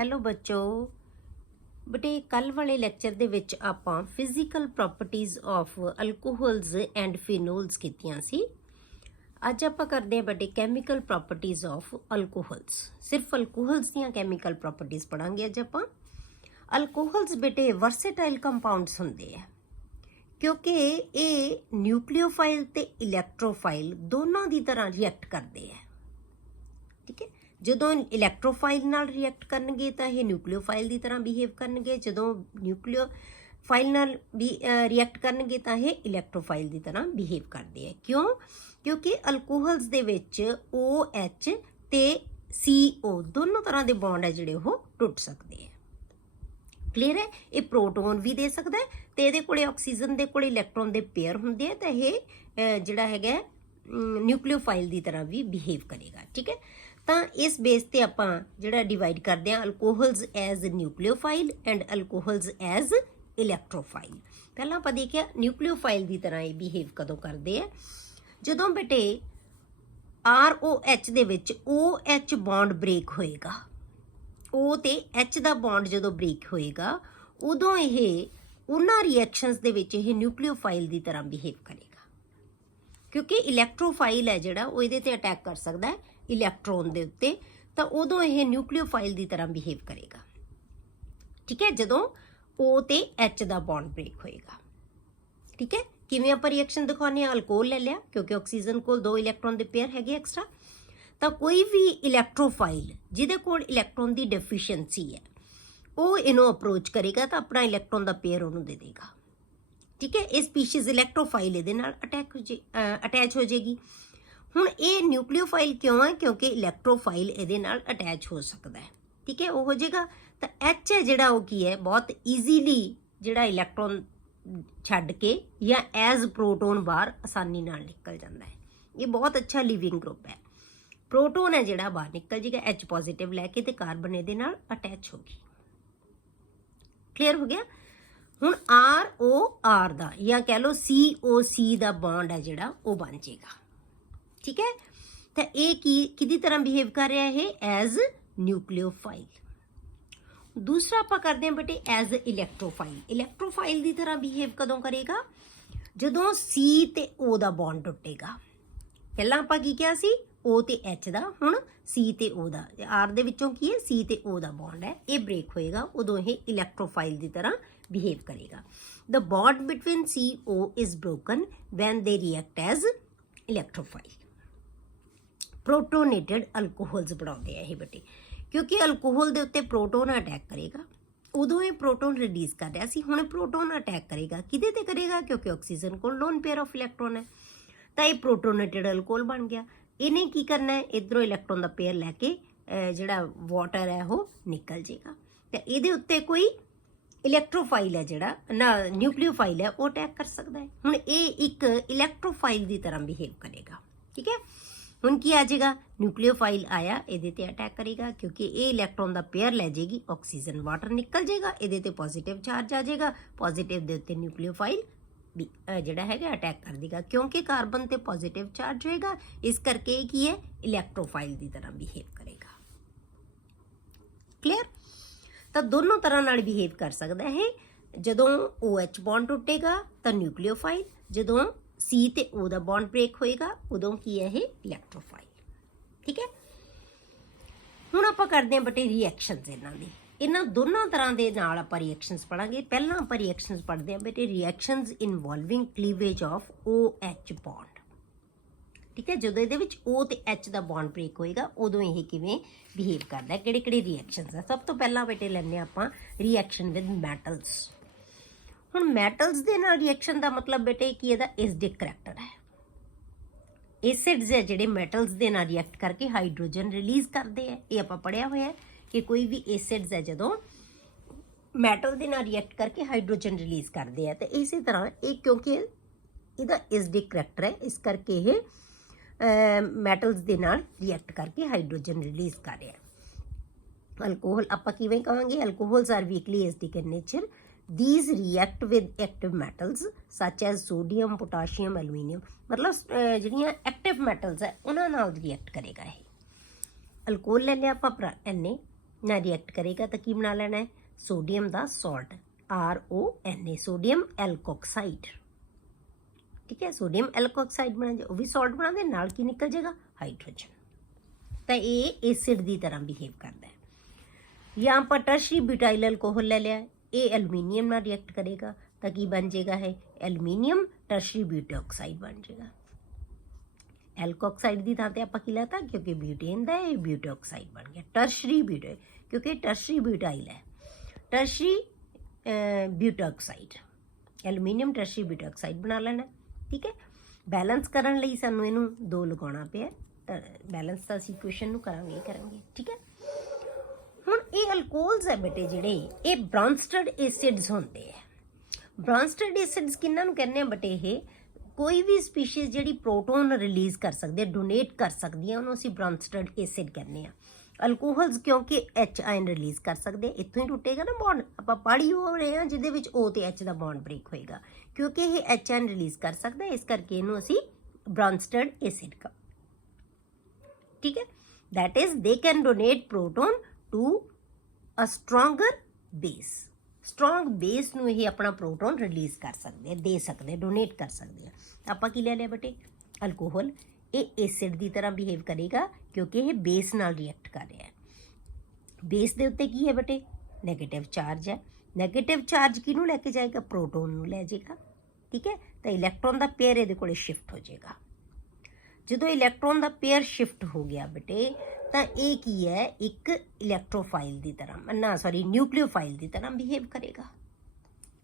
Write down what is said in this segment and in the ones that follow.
Hello ਬੱਚੋ ਬੇਟੇ ਕੱਲ ਵਾਲੇ ਲੈਕਚਰ ਦੇ ਵਿੱਚ ਆਪਾਂ physical properties of alcohols and ਫਿਨੋਲਸ ਕੀਤੀਆਂ ਸੀ। ਅੱਜ ਆਪਾਂ ਕਰਦੇ ਹਾਂ ਬੇਟੇ ਕੈਮੀਕਲ ਪ੍ਰੋਪਰਟੀਜ਼ ਆਫ ਅਲਕੋਹਲਸ। ਸਿਰਫ ਅਲਕੋਹਲਸ ਦੀਆਂ ਕੈਮੀਕਲ ਪ੍ਰੋਪਰਟੀਜ਼ ਪੜਾਂਗੇ ਅੱਜ ਆਪਾਂ। ਅਲਕੋਹਲਸ ਬੇਟੇ ਵਰਸੇਟਾਈਲ ਕੰਪਾਊਂਡਸ ਹੁੰਦੇ ਆ ਕਿਉਂਕਿ ਇਹ ਨਿਊਕਲੀਓਫਾਈਲ ਤੇ ਇਲੈਕਟ੍ਰੋਫਾਈਲ ਦੋਨਾਂ ਦੀ ਤਰ੍ਹਾਂ ਰਿਐਕਟ ਕਰਦੇ ਆ। ਠੀਕ ਹੈ, ਜਦੋਂ ਇਲੈਕਟ੍ਰੋਫਾਈਲ ਨਾਲ ਰਿਐਕਟ ਕਰਨਗੇ ਤਾਂ ਇਹ ਨਿਊਕਲੀਓਫਾਈਲ ਦੀ ਤਰ੍ਹਾਂ ਬਿਹੇਵ ਕਰਨਗੇ, ਜਦੋਂ ਨਿਊਕਲੀਓਫਾਈਲ ਨਾਲ ਵੀ ਰਿਐਕਟ ਕਰਨਗੇ ਤਾਂ ਇਹ ਇਲੈਕਟ੍ਰੋਫਾਈਲ ਦੀ ਤਰ੍ਹਾਂ ਬਿਹੇਵ ਕਰਦੇ ਆ। ਕਿਉਂ? ਕਿਉਂਕਿ ਅਲਕੋਹਲਸ ਦੇ ਵਿੱਚ OH ਤੇ CO ਦੋਨੋਂ ਤਰ੍ਹਾਂ ਦੇ ਬੌਂਡ ਹੈ ਜਿਹੜੇ ਉਹ ਟੁੱਟ ਸਕਦੇ ਆ। ਕਲੀਅਰ ਹੈ? ਇਹ ਪ੍ਰੋਟੋਨ ਵੀ ਦੇ ਸਕਦਾ ਹੈ ਤੇ ਇਹਦੇ ਕੋਲੇ ਆਕਸੀਜਨ ਦੇ ਕੋਲੇ ਇਲੈਕਟ੍ਰੋਨ ਦੇ ਪੇਅਰ ਹੁੰਦੇ ਆ ਤਾਂ ਇਹ ਜਿਹੜਾ ਹੈਗਾ ਨਿਊਕਲੀਓਫਾਈਲ ਦੀ ਤਰ੍ਹਾਂ ਵੀ ਬਿਹੇਵ ਕਰੇਗਾ। ਠੀਕ ਹੈ, ਤਾਂ ਇਸ ਬੇਸ ਤੇ ਆਪਾਂ ਜਿਹੜਾ ਡਿਵਾਈਡ ਕਰਦੇ ਹਾਂ alcohols as ਨਿਊਕਲੀਓਫਾਈਲ and alcohols as ਇਲੈਕਟ੍ਰੋਫਾਈਲ। ਪਹਿਲਾਂ ਆਪਾਂ ਦੇਖਿਆ ਨਿਊਕਲੀਓਫਾਈਲ ਦੀ ਤਰ੍ਹਾਂ ਇਹ ਬਿਹੇਵ ਕਦੋਂ ਕਰਦੇ ਆ, ਜਦੋਂ ਬੇਟੇ ROH ਦੇ ਵਿੱਚ OH ਬੌਂਡ ਬ੍ਰੇਕ ਹੋਏਗਾ। O ਤੇ H ਦਾ ਬੌਂਡ ਜਦੋਂ ਬ੍ਰੇਕ ਹੋਏਗਾ ਉਦੋਂ ਇਹ ਉਹਨਾਂ ਰਿਐਕਸ਼ਨਸ ਦੇ ਵਿੱਚ ਇਹ ਨਿਊਕਲੀਓਫਾਈਲ ਦੀ ਤਰ੍ਹਾਂ ਬਿਹੇਵ ਕਰੇਗਾ ਕਿਉਂਕਿ ਇਲੈਕਟ੍ਰੋਫਾਈਲ ਹੈ ਜਿਹੜਾ ਉਹ ਇਹਦੇ ਤੇ ਅਟੈਕ ਕਰ ਸਕਦਾ ਹੈ ਇਲੈਕਟ੍ਰੋਨ ਦੇ ਉੱਤੇ, ਤਾਂ ਉਦੋਂ ਇਹ ਨਿਊਕਲੀਓਫਾਈਲ ਦੀ ਤਰ੍ਹਾਂ ਬਿਹੇਵ ਕਰੇਗਾ। ਠੀਕ ਹੈ, ਜਦੋਂ O ਤੇ H ਦਾ ਬੌਂਡ ਬ੍ਰੇਕ ਹੋਏਗਾ। ਠੀਕ ਹੈ, ਕਿਵੇਂ ਆਪਾਂ ਰਿਐਕਸ਼ਨ ਦਿਖਾਉਂਦੇ ਹਾਂ? ਅਲਕੋਹਲ ਲੈ ਲਿਆ ਕਿਉਂਕਿ ਆਕਸੀਜਨ ਕੋਲ 2 ਇਲੈਕਟ੍ਰੋਨ ਦੇ ਪੇਅਰ ਹੈਗੇ ਐਕਸਟਰਾ, ਤਾਂ ਕੋਈ ਵੀ ਇਲੈਕਟ੍ਰੋਫਾਈਲ ਜਿਹਦੇ ਕੋਲ ਇਲੈਕਟ੍ਰੋਨ ਦੀ ਡੈਫੀਸ਼ੀਐਂਸੀ ਹੈ ਉਹ ਇਹਨੂੰ ਅਪਰੋਚ ਕਰੇਗਾ ਤਾਂ ਆਪਣਾ ਇਲੈਕਟ੍ਰੋਨ ਦਾ ਪੇਅਰ ਉਹਨੂੰ ਦੇ ਦੇਗਾ। ਠੀਕ ਹੈ, ਇਹ ਸਪੀਸ਼ੀਜ਼ ਇਲੈਕਟ੍ਰੋਫਾਈਲ ਇਹਦੇ ਨਾਲ ਅਟੈਚ ਹੋ ਜਾਏਗੀ। ਹੁਣ ਇਹ ਨਿਊਕਲੀਓਫਾਈਲ ਕਿਉਂ ਹੈ? ਕਿਉਂਕਿ ਇਲੈਕਟ੍ਰੋਫਾਈਲ ਇਹਦੇ ਨਾਲ ਅਟੈਚ ਹੋ ਸਕਦਾ ਹੈ। ਠੀਕ ਹੈ, ਉਹ ਹੋ ਜਾਏਗਾ ਤਾਂ H ਹੈ ਜਿਹੜਾ ਉਹ ਕੀ ਹੈ, ਬਹੁਤ ਈਜ਼ੀਲੀ ਜਿਹੜਾ ਇਲੈਕਟ੍ਰੋਨ ਛੱਡ ਕੇ ਜਾਂ ਐਜ਼ ਪ੍ਰੋਟੋਨ ਬਾਹਰ ਆਸਾਨੀ ਨਾਲ ਨਿਕਲ ਜਾਂਦਾ ਹੈ। ਇਹ ਬਹੁਤ ਅੱਛਾ ਲਿਵਿੰਗ ਗਰੁੱਪ ਹੈ। ਪ੍ਰੋਟੋਨ ਹੈ ਜਿਹੜਾ ਬਾਹਰ ਨਿਕਲ ਜਾਏਗਾ H ਪੋਜ਼ਿਟਿਵ ਲੈ ਕੇ ਤੇ ਕਾਰਬਨ ਇਹਦੇ ਨਾਲ ਅਟੈਚ ਹੋ ਗਈ। ਕਲੀਅਰ ਹੋ ਗਿਆ? ਹੁਣ ROR ਦਾ ਜਾਂ ਕਹਿ ਲਓ COC ਦਾ ਬੌਂਡ ਹੈ ਜਿਹੜਾ ਉਹ ਬਣ ਜਾਏਗਾ। ਠੀਕ ਹੈ, ਤਾਂ ਇਹ ਕਿਹਦੀ ਤਰ੍ਹਾਂ ਬਿਹੇਵ ਕਰ ਰਿਹਾ ਇਹ? ਐਜ਼ ਨਿਊਕਲੀਓਫਾਈਲ। ਦੂਸਰਾ ਆਪਾਂ ਕਰਦੇ ਹਾਂ ਬੇਟੇ ਐਜ਼ ਇਲੈਕਟ੍ਰੋਫਾਈਲ। ਇਲੈਕਟ੍ਰੋਫਾਈਲ ਦੀ ਤਰ੍ਹਾਂ ਬਿਹੇਵ ਕਦੋਂ ਕਰੇਗਾ? ਜਦੋਂ C ਤੇ O ਦਾ ਬੌਂਡ ਟੁੱਟੇਗਾ। ਪਹਿਲਾਂ ਆਪਾਂ ਕੀ ਕਿਹਾ ਸੀ? O ਤੇ H ਦਾ, ਹੁਣ C ਤੇ O ਦਾ। R ਦੇ ਵਿੱਚੋਂ ਕੀ ਹੈ? C ਤੇ O ਦਾ ਬੌਂਡ ਹੈ, ਇਹ ਬ੍ਰੇਕ ਹੋਏਗਾ ਉਦੋਂ ਇਹ ਇਲੈਕਟ੍ਰੋਫਾਈਲ ਦੀ ਤਰ੍ਹਾਂ ਬਿਹੇਵ ਕਰੇਗਾ। The bond between CO is broken when they react as electrophiles. ਪ੍ਰੋਟੋਨੇਟਡ alcohols ਬਣਾਉਂਦੇ ਆ ਇਹ ਬੇਟੇ, ਕਿਉਂਕਿ ਅਲਕੋਹਲ ਦੇ ਉੱਤੇ ਪ੍ਰੋਟੋਨ ਅਟੈਕ ਕਰੇਗਾ। ਉਦੋਂ ਇਹ ਪ੍ਰੋਟੋਨ ਰਿਲੀਜ਼ ਕਰ ਰਿਹਾ ਸੀ, ਹੁਣ ਪ੍ਰੋਟੋਨ ਅਟੈਕ ਕਰੇਗਾ। ਕਿਹਦੇ ਤੇ ਕਰੇਗਾ? ਕਿਉਂਕਿ ਆਕਸੀਜਨ ਕੋਲ ਲੋਨ ਪੇਅਰ ਆਫ ਇਲੈਕਟ੍ਰੋਨ ਹੈ, ਤਾਂ ਇਹ ਪ੍ਰੋਟੋਨੇਟਡ ਅਲਕੋਹਲ ਬਣ ਗਿਆ। ਇਹਨੇ ਕੀ ਕਰਨਾ ਹੈ? ਇੱਧਰੋਂ ਇਲੈਕਟ੍ਰੋਨ ਦਾ ਪੇਅਰ ਲੈ ਕੇ ਜਿਹੜਾ ਵਾਟਰ ਹੈ ਉਹ ਨਿਕਲ ਜਾਏਗਾ, ਤਾਂ ਇਹਦੇ ਉੱਤੇ ਕੋਈ ਇਲੈਕਟ੍ਰੋਫਾਈਲ ਹੈ ਜਿਹੜਾ ਨਾ ਨਿਊਕਲੀਓਫਾਈਲ ਹੈ ਉਹ ਅਟੈਕ ਕਰ ਸਕਦਾ ਹੈ। ਹੁਣ ਇਹ ਇੱਕ ਇਲੈਕਟ੍ਰੋਫਾਈਲ ਦੀ ਤਰ੍ਹਾਂ ਬਿਹੇਵ ਕਰੇਗਾ। ਠੀਕ ਹੈ, ਹੁਣ ਕੀ ਆ ਜਾਏਗਾ? ਨਿਊਕਲੀਓਫਾਈਲ ਆਇਆ, ਇਹਦੇ ਤੇ ਅਟੈਕ ਕਰੇਗਾ ਕਿਉਂਕਿ ਇਹ ਇਲੈਕਟ੍ਰੋਨ ਦਾ ਪੇਅਰ ਲੈ ਜਾਏਗੀ, ਆਕਸੀਜਨ ਵਾਟਰ ਨਿਕਲ ਜਾਏਗਾ, ਇਹਦੇ ਤੇ ਪੋਜ਼ਿਟਿਵ ਚਾਰਜ ਆ ਜਾਏਗਾ। ਪੋਜ਼ਿਟਿਵ ਦੇ ਉੱਤੇ ਨਿਊਕਲੀਓਫਾਈਲ ਜਿਹੜਾ ਹੈਗਾ ਅਟੈਕ ਕਰ ਦੇਗਾ ਕਿਉਂਕਿ ਕਾਰਬਨ ਤੇ ਪੋਜ਼ਿਟਿਵ ਚਾਰਜ ਹੋਏਗਾ, ਇਸ ਕਰਕੇ ਇਹ ਕੀ ਹੈ? ਇਲੈਕਟ੍ਰੋਫਾਈਲ ਦੀ ਤਰ੍ਹਾਂ ਬਿਹੇਵ ਕਰੇਗਾ। ਕਲੀਅਰ? ਤਾਂ ਦੋਨੋਂ ਤਰ੍ਹਾਂ ਨਾਲ ਬਿਹੇਵ ਕਰ ਸਕਦਾ ਹੈ। ਜਦੋਂ OH ਬੌਂਡ ਟੁੱਟੇਗਾ ਤਾਂ ਨਿਊਕਲੀਓਫਾਈਲ, ਜਦੋਂ C ਤੇ O ਦਾ ਬੌਂਡ ਬ੍ਰੇਕ ਹੋਏਗਾ ਉਦੋਂ ਕੀ ਹੈ? ਇਹ ਇਲੈਕਟ੍ਰੋਫਾਈਲ। ਠੀਕ ਹੈ, ਹੁਣ ਆਪਾਂ ਕਰਦੇ ਹਾਂ ਬੇਟੇ ਰਿਐਕਸ਼ਨਸ ਇਹਨਾਂ ਦੀ। ਇਹਨਾਂ ਦੋਨਾਂ ਤਰ੍ਹਾਂ ਦੇ ਨਾਲ ਆਪਾਂ ਰਿਐਕਸ਼ਨਸ ਪੜਾਂਗੇ। ਪਹਿਲਾਂ ਆਪਾਂ ਰਿਐਕਸ਼ਨਸ ਪੜ੍ਹਦੇ ਹਾਂ ਬੇਟੇ reactions involving cleavage of OH bond. ਠੀਕ ਹੈ, ਜਦੋਂ ਇਹਦੇ ਵਿੱਚ O ਤੇ H ਦਾ ਬੌਂਡ ਬ੍ਰੇਕ ਹੋਏਗਾ ਉਦੋਂ ਇਹ ਕਿਵੇਂ ਬਿਹੇਵ ਕਰਦਾ ਹੈ, ਕਿਹੜੇ ਕਿਹੜੇ ਰਿਐਕਸ਼ਨਸ ਆ। ਸਭ ਤੋਂ ਪਹਿਲਾਂ ਬੇਟੇ ਲੈਂਦੇ ਆਪਾਂ ਰਿਐਕਸ਼ਨ ਵਿਦ ਮੈਟਲਸ। ਹੁਣ ਮੈਟਲਸ ਦੇ ਨਾਲ ਰਿਐਕਸ਼ਨ ਦਾ ਮਤਲਬ ਬੇਟੇ ਕੀ ਇਹਦਾ? ਐਸਿਡਿਕ ਕਰੈਕਟਰ ਹੈ। ਐਸਿਡਸ ਹੈ ਜਿਹੜੇ ਮੈਟਲਸ ਦੇ ਨਾਲ ਰਿਐਕਟ ਕਰਕੇ ਹਾਈਡਰੋਜਨ ਰਿਲੀਜ਼ ਕਰਦੇ ਆ। ਇਹ ਆਪਾਂ ਪੜ੍ਹਿਆ ਹੋਇਆ ਹੈ ਕਿ ਕੋਈ ਵੀ ਐਸਿਡਸ ਹੈ ਜਦੋਂ ਮੈਟਲ ਦੇ ਨਾਲ ਰਿਐਕਟ ਕਰਕੇ ਹਾਈਡਰੋਜਨ ਰਿਲੀਜ਼ ਕਰਦੇ ਆ, ਤੇ ਇਸੇ ਤਰ੍ਹਾਂ ਇਹ ਕਿਉਂਕਿ ਇਹਦਾ ਐਸਿਡਿਕ ਕਰੈਕਟਰ ਹੈ ਇਸ ਕਰਕੇ ਇਹ ਮੈਟਲਸ ਦੇ ਨਾਲ ਰਿਐਕਟ ਕਰਕੇ ਹਾਈਡਰੋਜਨ ਰਿਲੀਜ਼ ਕਰ ਰਿਹਾ। ਅਲਕੋਹਲ ਆਪਾਂ ਕਿਵੇਂ ਕਹਾਂਗੇ? Alcohols are weakly acidic in nature. These react with active metals such as sodium, potassium, aluminium। ਮਤਲਬ ਜਿਹੜੀਆਂ ਐਕਟਿਵ ਮੈਟਲਸ ਹੈ ਉਹਨਾਂ ਨਾਲ ਰਿਐਕਟ ਕਰੇਗਾ ਇਹ। ਅਲਕੋਹਲ ਲੈ ਲਿਆ ਆਪਾਂ Na, ना रिएक्ट करेगा तो की बना लेना है सोडियम का सॉल्ट RONA सोडियम एल्कोक्साइड। ठीक है, सोडियम एल्कोक्साइड बना जाए, वो भी सॉल्ट बना दे, नाल की निकल जाएगा हाइड्रोजन। तो ये एसिड की तरह बिहेव करता है। या आप टर्शरी ब्यूटाइल अल्कोहल ले लिया, ये एलुमीनियम ना रिएक्ट करेगा तो की बन जाएगा है एलुमीनियम टर्शरी ब्यूटाऑक्साइड बन जाएगा। एल्कोक्साइड की थां ते आपां की लाता क्योंकि ब्यूटेन का ये ब्यूटाऑक्साइड बन गया टर्शरी ब्यूटाइल, क्योंकि टर्शरी ब्यूटाइल है टर्शरी ब्यूटाऑक्साइड, एलुमीनियम टर्शरी ब्यूटाऑक्साइड बना लेना। ठीक है, बैलेंस करने लई सानूं इहनूं 2 लगाउणा पिया, बैलेंस तो असीं इक्वेशन नूं करांगे। ठीक है, हुण ये अल्कोहल्स है बेटे जिहड़े ये ब्रॉन्स्टेड एसिड्स होंदे है। ब्रॉन्स्टेड एसिड्स किन्हां नूं कहने बटे ये कोई भी स्पीशीज़ जिहड़ी प्रोटोन रिलीज़ कर सकदी है, डोनेट कर सकदी है, उहनूं असीं ब्रॉन्स्टेड एसिड कहने आ। अल्कोहल्स क्योंकि H आयन रिलीज़ कर सकते, इत्थों ही टुटेगा ना बॉन्ड, आप पढ़ी हो रहे हैं जिहदे विच O ते H का बॉन्ड ब्रेक होएगा, क्योंकि ये H आयन रिलीज़ कर सकता है, इस करके इहनूं असीं ब्रॉन्स्टेड एसिड का। ठीक है, that is they can donate proton to a stronger base. Strong base नूं ये अपना प्रोटोन रिलीज़ कर सकते, दे सकते, डोनेट कर सकते हैं। आपां की ले लिया बेटे अल्कोहल, ये एसिड की तरह बिहेव करेगा क्योंकि ये बेस नाल रिएक्ट कर रहा है। बेस के उत्ते की है बेटे नैगेटिव चार्ज है, नैगेटिव चार्ज किनू लैके जाएगा प्रोटोन नूं लै जाएगा। ठीक है, तो इलैक्ट्रॉन का पेयर ये कोले शिफ्ट हो जाएगा। जो इलैक्ट्रॉन का पेयर शिफ्ट हो गया बेटे तो ये की है एक इलैक्ट्रोफाइल की तरह ना सॉरी न्यूक्लियोफाइल की तरह बिहेव करेगा।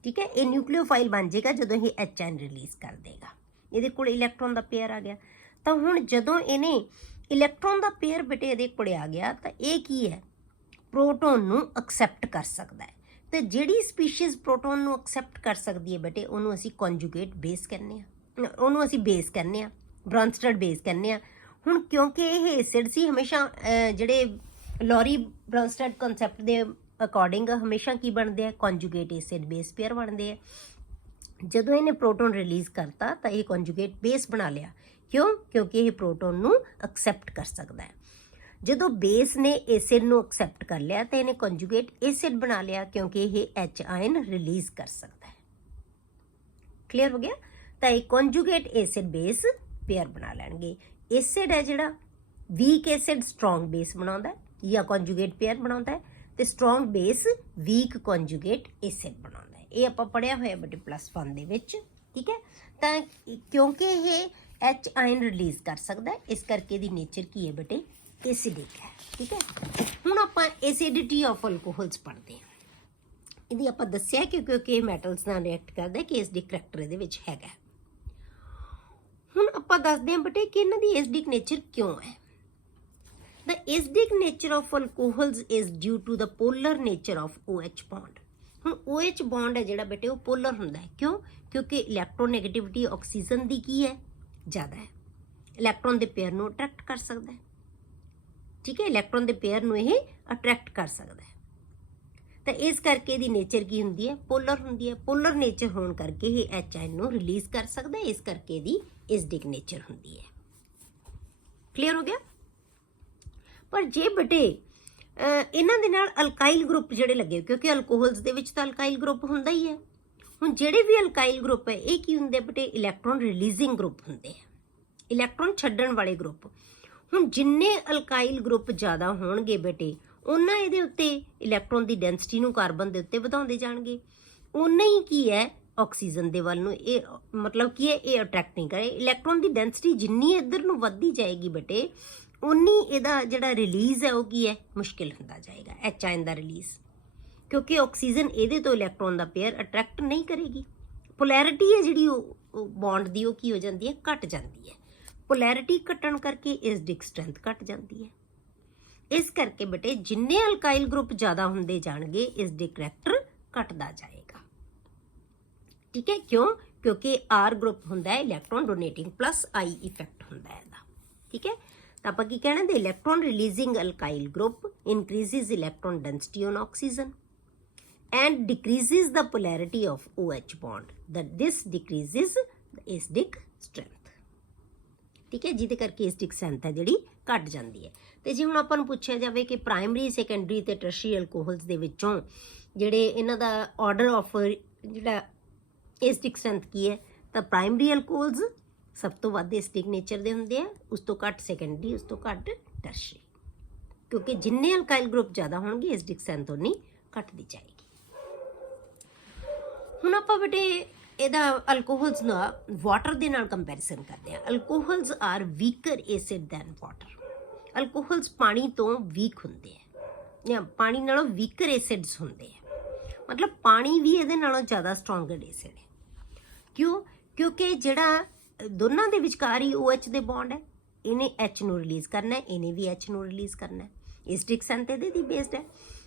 ठीक है, ये न्यूक्लियोफाइल बन जाएगा जो ये H आयन रिलीज़ कर देगा, ये कोल इलैक्ट्रॉन का पेयर आ गया। तो हुण जदों इन्हें इलैक्ट्रॉन का पेयर बेटे ये कोल आ गया तो ये की है प्रोटोन नूं एक्सैप्ट कर सकता है। तो जिहड़ी स्पीशीज़ प्रोटोन नूं एक्सैप्ट कर सकती है बेटे उन्होंने असीं कॉन्जुगेट बेस कहने आ, उन्होंने असीं बेस कहने आ, ब्रॉन्स्टेड बेस कहने आ। हुण क्योंकि ये एसिड सी हमेशा जिहड़े लॉरी ब्रॉन्स्टेड कॉन्सैप्ट के अकॉर्डिंग हमेशा की बनते हैं कॉन्जुगेट एसिड बेस पेयर बनते हैं। जदों इन्हें प्रोटोन रिलीज़ करता तो ये कॉन्जुगेट बेस बना लिया, क्यों क्योंकि ये प्रोटोन नूं एक्सैप्ट कर सकता है। जदों बेस ने एसिड नूं एक्सैप्ट कर लिया तो इन्हें कॉन्जुगेट एसिड बना लिया क्योंकि ये H आयन रिलीज़ कर सकता है। क्लीयर हो गया, तो ये कॉन्जुगेट एसिड बेस पेयर बना लेंगे। एसिड है जिहड़ा वीक एसिड स्ट्रोंग बेस बनाता है या कॉन्जुगेट पेयर बनाता है, तो strong base weak conjugate acid बनाता है। ये आपां पढ़िया होया बेटे +1 दे विच। ठीक है, तो क्योंकि ये H आयन रिलीज़ कर सकता है इस करके दी नेचर की है बेटे एसिडिक है। ठीक है, हुण आपां एसिडिटी ऑफ अल्कोहल्स पढ़ते हैं। इहदी आपां दस्सिया क्योंकि मैटल्स नाल रिएक्ट करदा कि एसिडिक करैक्टर इहदे विच हैगा। हुण आपां दसदे हां बेटे कि इन्हां दी एसिडिक नेचर क्यों है। The acidic nature of alcohols is due to the polar nature of OH bond. हुण OH बॉन्ड है जिहड़ा बेटे वो पोलर हुंदा है, क्यों क्योंकि इलैक्ट्रोनैगेटिविटी ऑक्सीजन दी की है ज़्यादा है, इलैक्ट्रॉन के पेयर नूं अट्रैक्ट कर सकता है। ठीक है, इलैक्ट्रॉन के पेयर नूं ये अट्रैक्ट कर सकता है, तो इस करके दी नेचर की हुंदी है पोलर हुंदी है। पोलर नेचर होने करके ही H आयन नूं रिलीज़ कर सकता है, इस करके दी एसिडिक नेचर हुंदी है। क्लीयर हो गया। पर जे बेटे इन्हां दे नाल अल्काइल ग्रुप जिहड़े लगे, क्योंकि अल्कोहल्स दे विच तां अल्काइल ग्रुप हुंदा ही है। हुण जिहड़े भी अल्काइल ग्रुप है ये की हुंदे बेटे इलैक्ट्रॉन रिलीजिंग ग्रुप हुंदे हैं, इलैक्ट्रॉन छड्डण वाले ग्रुप। हुण जिन्ने अल्काइल ग्रुप ज़्यादा होणगे बेटे उन्ना इहदे उत्ते इलैक्ट्रॉन की डेंसिटी नूं कार्बन दे उत्ते वधाउंदे जाणगे, उन्ना ही की है ऑक्सीजन दे वल नूं ये मतलब की है ये अट्रैक्ट नहीं करे। इलैक्ट्रॉन की डेंसिटी जिन्नी इधर नूं वधदी जाएगी बेटे उन्नी इहदा जिहड़ा रिलीज़ है वो की है मुश्किल हुंदा जाएगा H आयन दा रिलीज़, क्योंकि ऑक्सीजन इहदे तो इलैक्ट्रॉन दा पेयर अट्रैक्ट नहीं करेगी। पोलैरिटी है जिहड़ी बॉन्ड दी की हो जाती है घट जाती है, पोलैरिटी घटन करके एसिडिक स्ट्रेंथ घट जाती है। इस करके बेटे जिन्ने अल्काइल ग्रुप ज़्यादा होंदे जाणगे एसिडिक करैक्टर घटदा जाएगा। ठीक है, क्यों क्योंकि R ग्रुप हुंदा है इलैक्ट्रॉन डोनेटिंग +I इफेक्ट हुंदा है इहदा। ठीक है, तो आपां की कहना the electron releasing alkyl group increases electron density on oxygen and decreases the polarity of OH bond, that this decreases the acidic strength। ठीक है, जिहदे करके एसिडिक स्ट्रेंथ है जिहड़ी ਘਟ ਜਾਂਦੀ ਹੈ। ਤੇ ਜੇ ਹੁਣ ਆਪਾਂ ਨੂੰ ਪੁੱਛਿਆ ਜਾਵੇ ਕਿ ਪ੍ਰਾਇਮਰੀ ਸੈਕੰਡਰੀ ਤੇ ਟਰਸ਼ਰੀ ਅਲਕੋਹਲਸ ਦੇ ਵਿੱਚੋਂ ਜਿਹੜੇ ਇਹਨਾਂ ਦਾ ਆਰਡਰ ਆਫ ਜਿਹੜਾ ਐਸਿਡਿਕ ਸਟਰੈਂਥ ਕੀ ਹੈ, ਤਾਂ ਪ੍ਰਾਇਮਰੀ ਅਲਕੋਹਲਸ ਸਭ ਤੋਂ ਵੱਧ ਐਸਿਡਿਕ ਨੇਚਰ ਦੇ ਹੁੰਦੇ ਆ, ਉਸ ਤੋਂ ਘੱਟ ਸੈਕੰਡਰੀ, ਉਸ ਤੋਂ ਘੱਟ ਟਰਸ਼ਰੀ, ਕਿਉਂਕਿ ਜਿੰਨੇ ਅਲਕਾਈਲ ਗਰੁੱਪ ਜ਼ਿਆਦਾ ਹੋਣਗੇ ਐਸਿਡਿਕ ਸਟਰੈਂਥ ਉਨੀ ਘਟਦੀ ਜਾਏਗੀ। ਹੁਣ ਆਪਾਂ ਬੇਟੇ ਇਹਦਾ ਅਲਕੋਹਲਸ ਦਾ ਵਾਟਰ ਦੇ ਨਾਲ ਕੰਪੈਰੀਜ਼ਨ ਕਰਦੇ ਹਾਂ। Alcohols are weaker acid than water. Alcohols ਪਾਣੀ ਤੋਂ ਵੀਕ ਹੁੰਦੇ ਆ ਜਾਂ ਪਾਣੀ ਨਾਲੋਂ ਵੀਕਰ ਐਸਿਡਸ ਹੁੰਦੇ ਆ, ਮਤਲਬ ਪਾਣੀ ਵੀ ਇਹਦੇ ਨਾਲੋਂ ਜ਼ਿਆਦਾ ਸਟਰੋਂਗਰ ਐਸਿਡ ਹੈ। ਕਿਉਂ? ਕਿਉਂਕਿ ਜਿਹੜਾ ਦੋਨਾਂ ਦੇ ਵਿਚਕਾਰ ਹੀ OH ਦੇ ਬੌਂਡ ਹੈ, ਇਹਨੇ H ਨੂੰ ਰਿਲੀਜ਼ ਕਰਨਾ ਹੈ, ਇਹਨੇ ਵੀ H ਨੂੰ ਰਿਲੀਜ਼ ਕਰਨਾ ਹੈ। ਐਸਿਡਿਕ ਸਟਰੈਂਥ ਇਹਦੇ ਦੀ ਬੇਸਡ ਹੈ।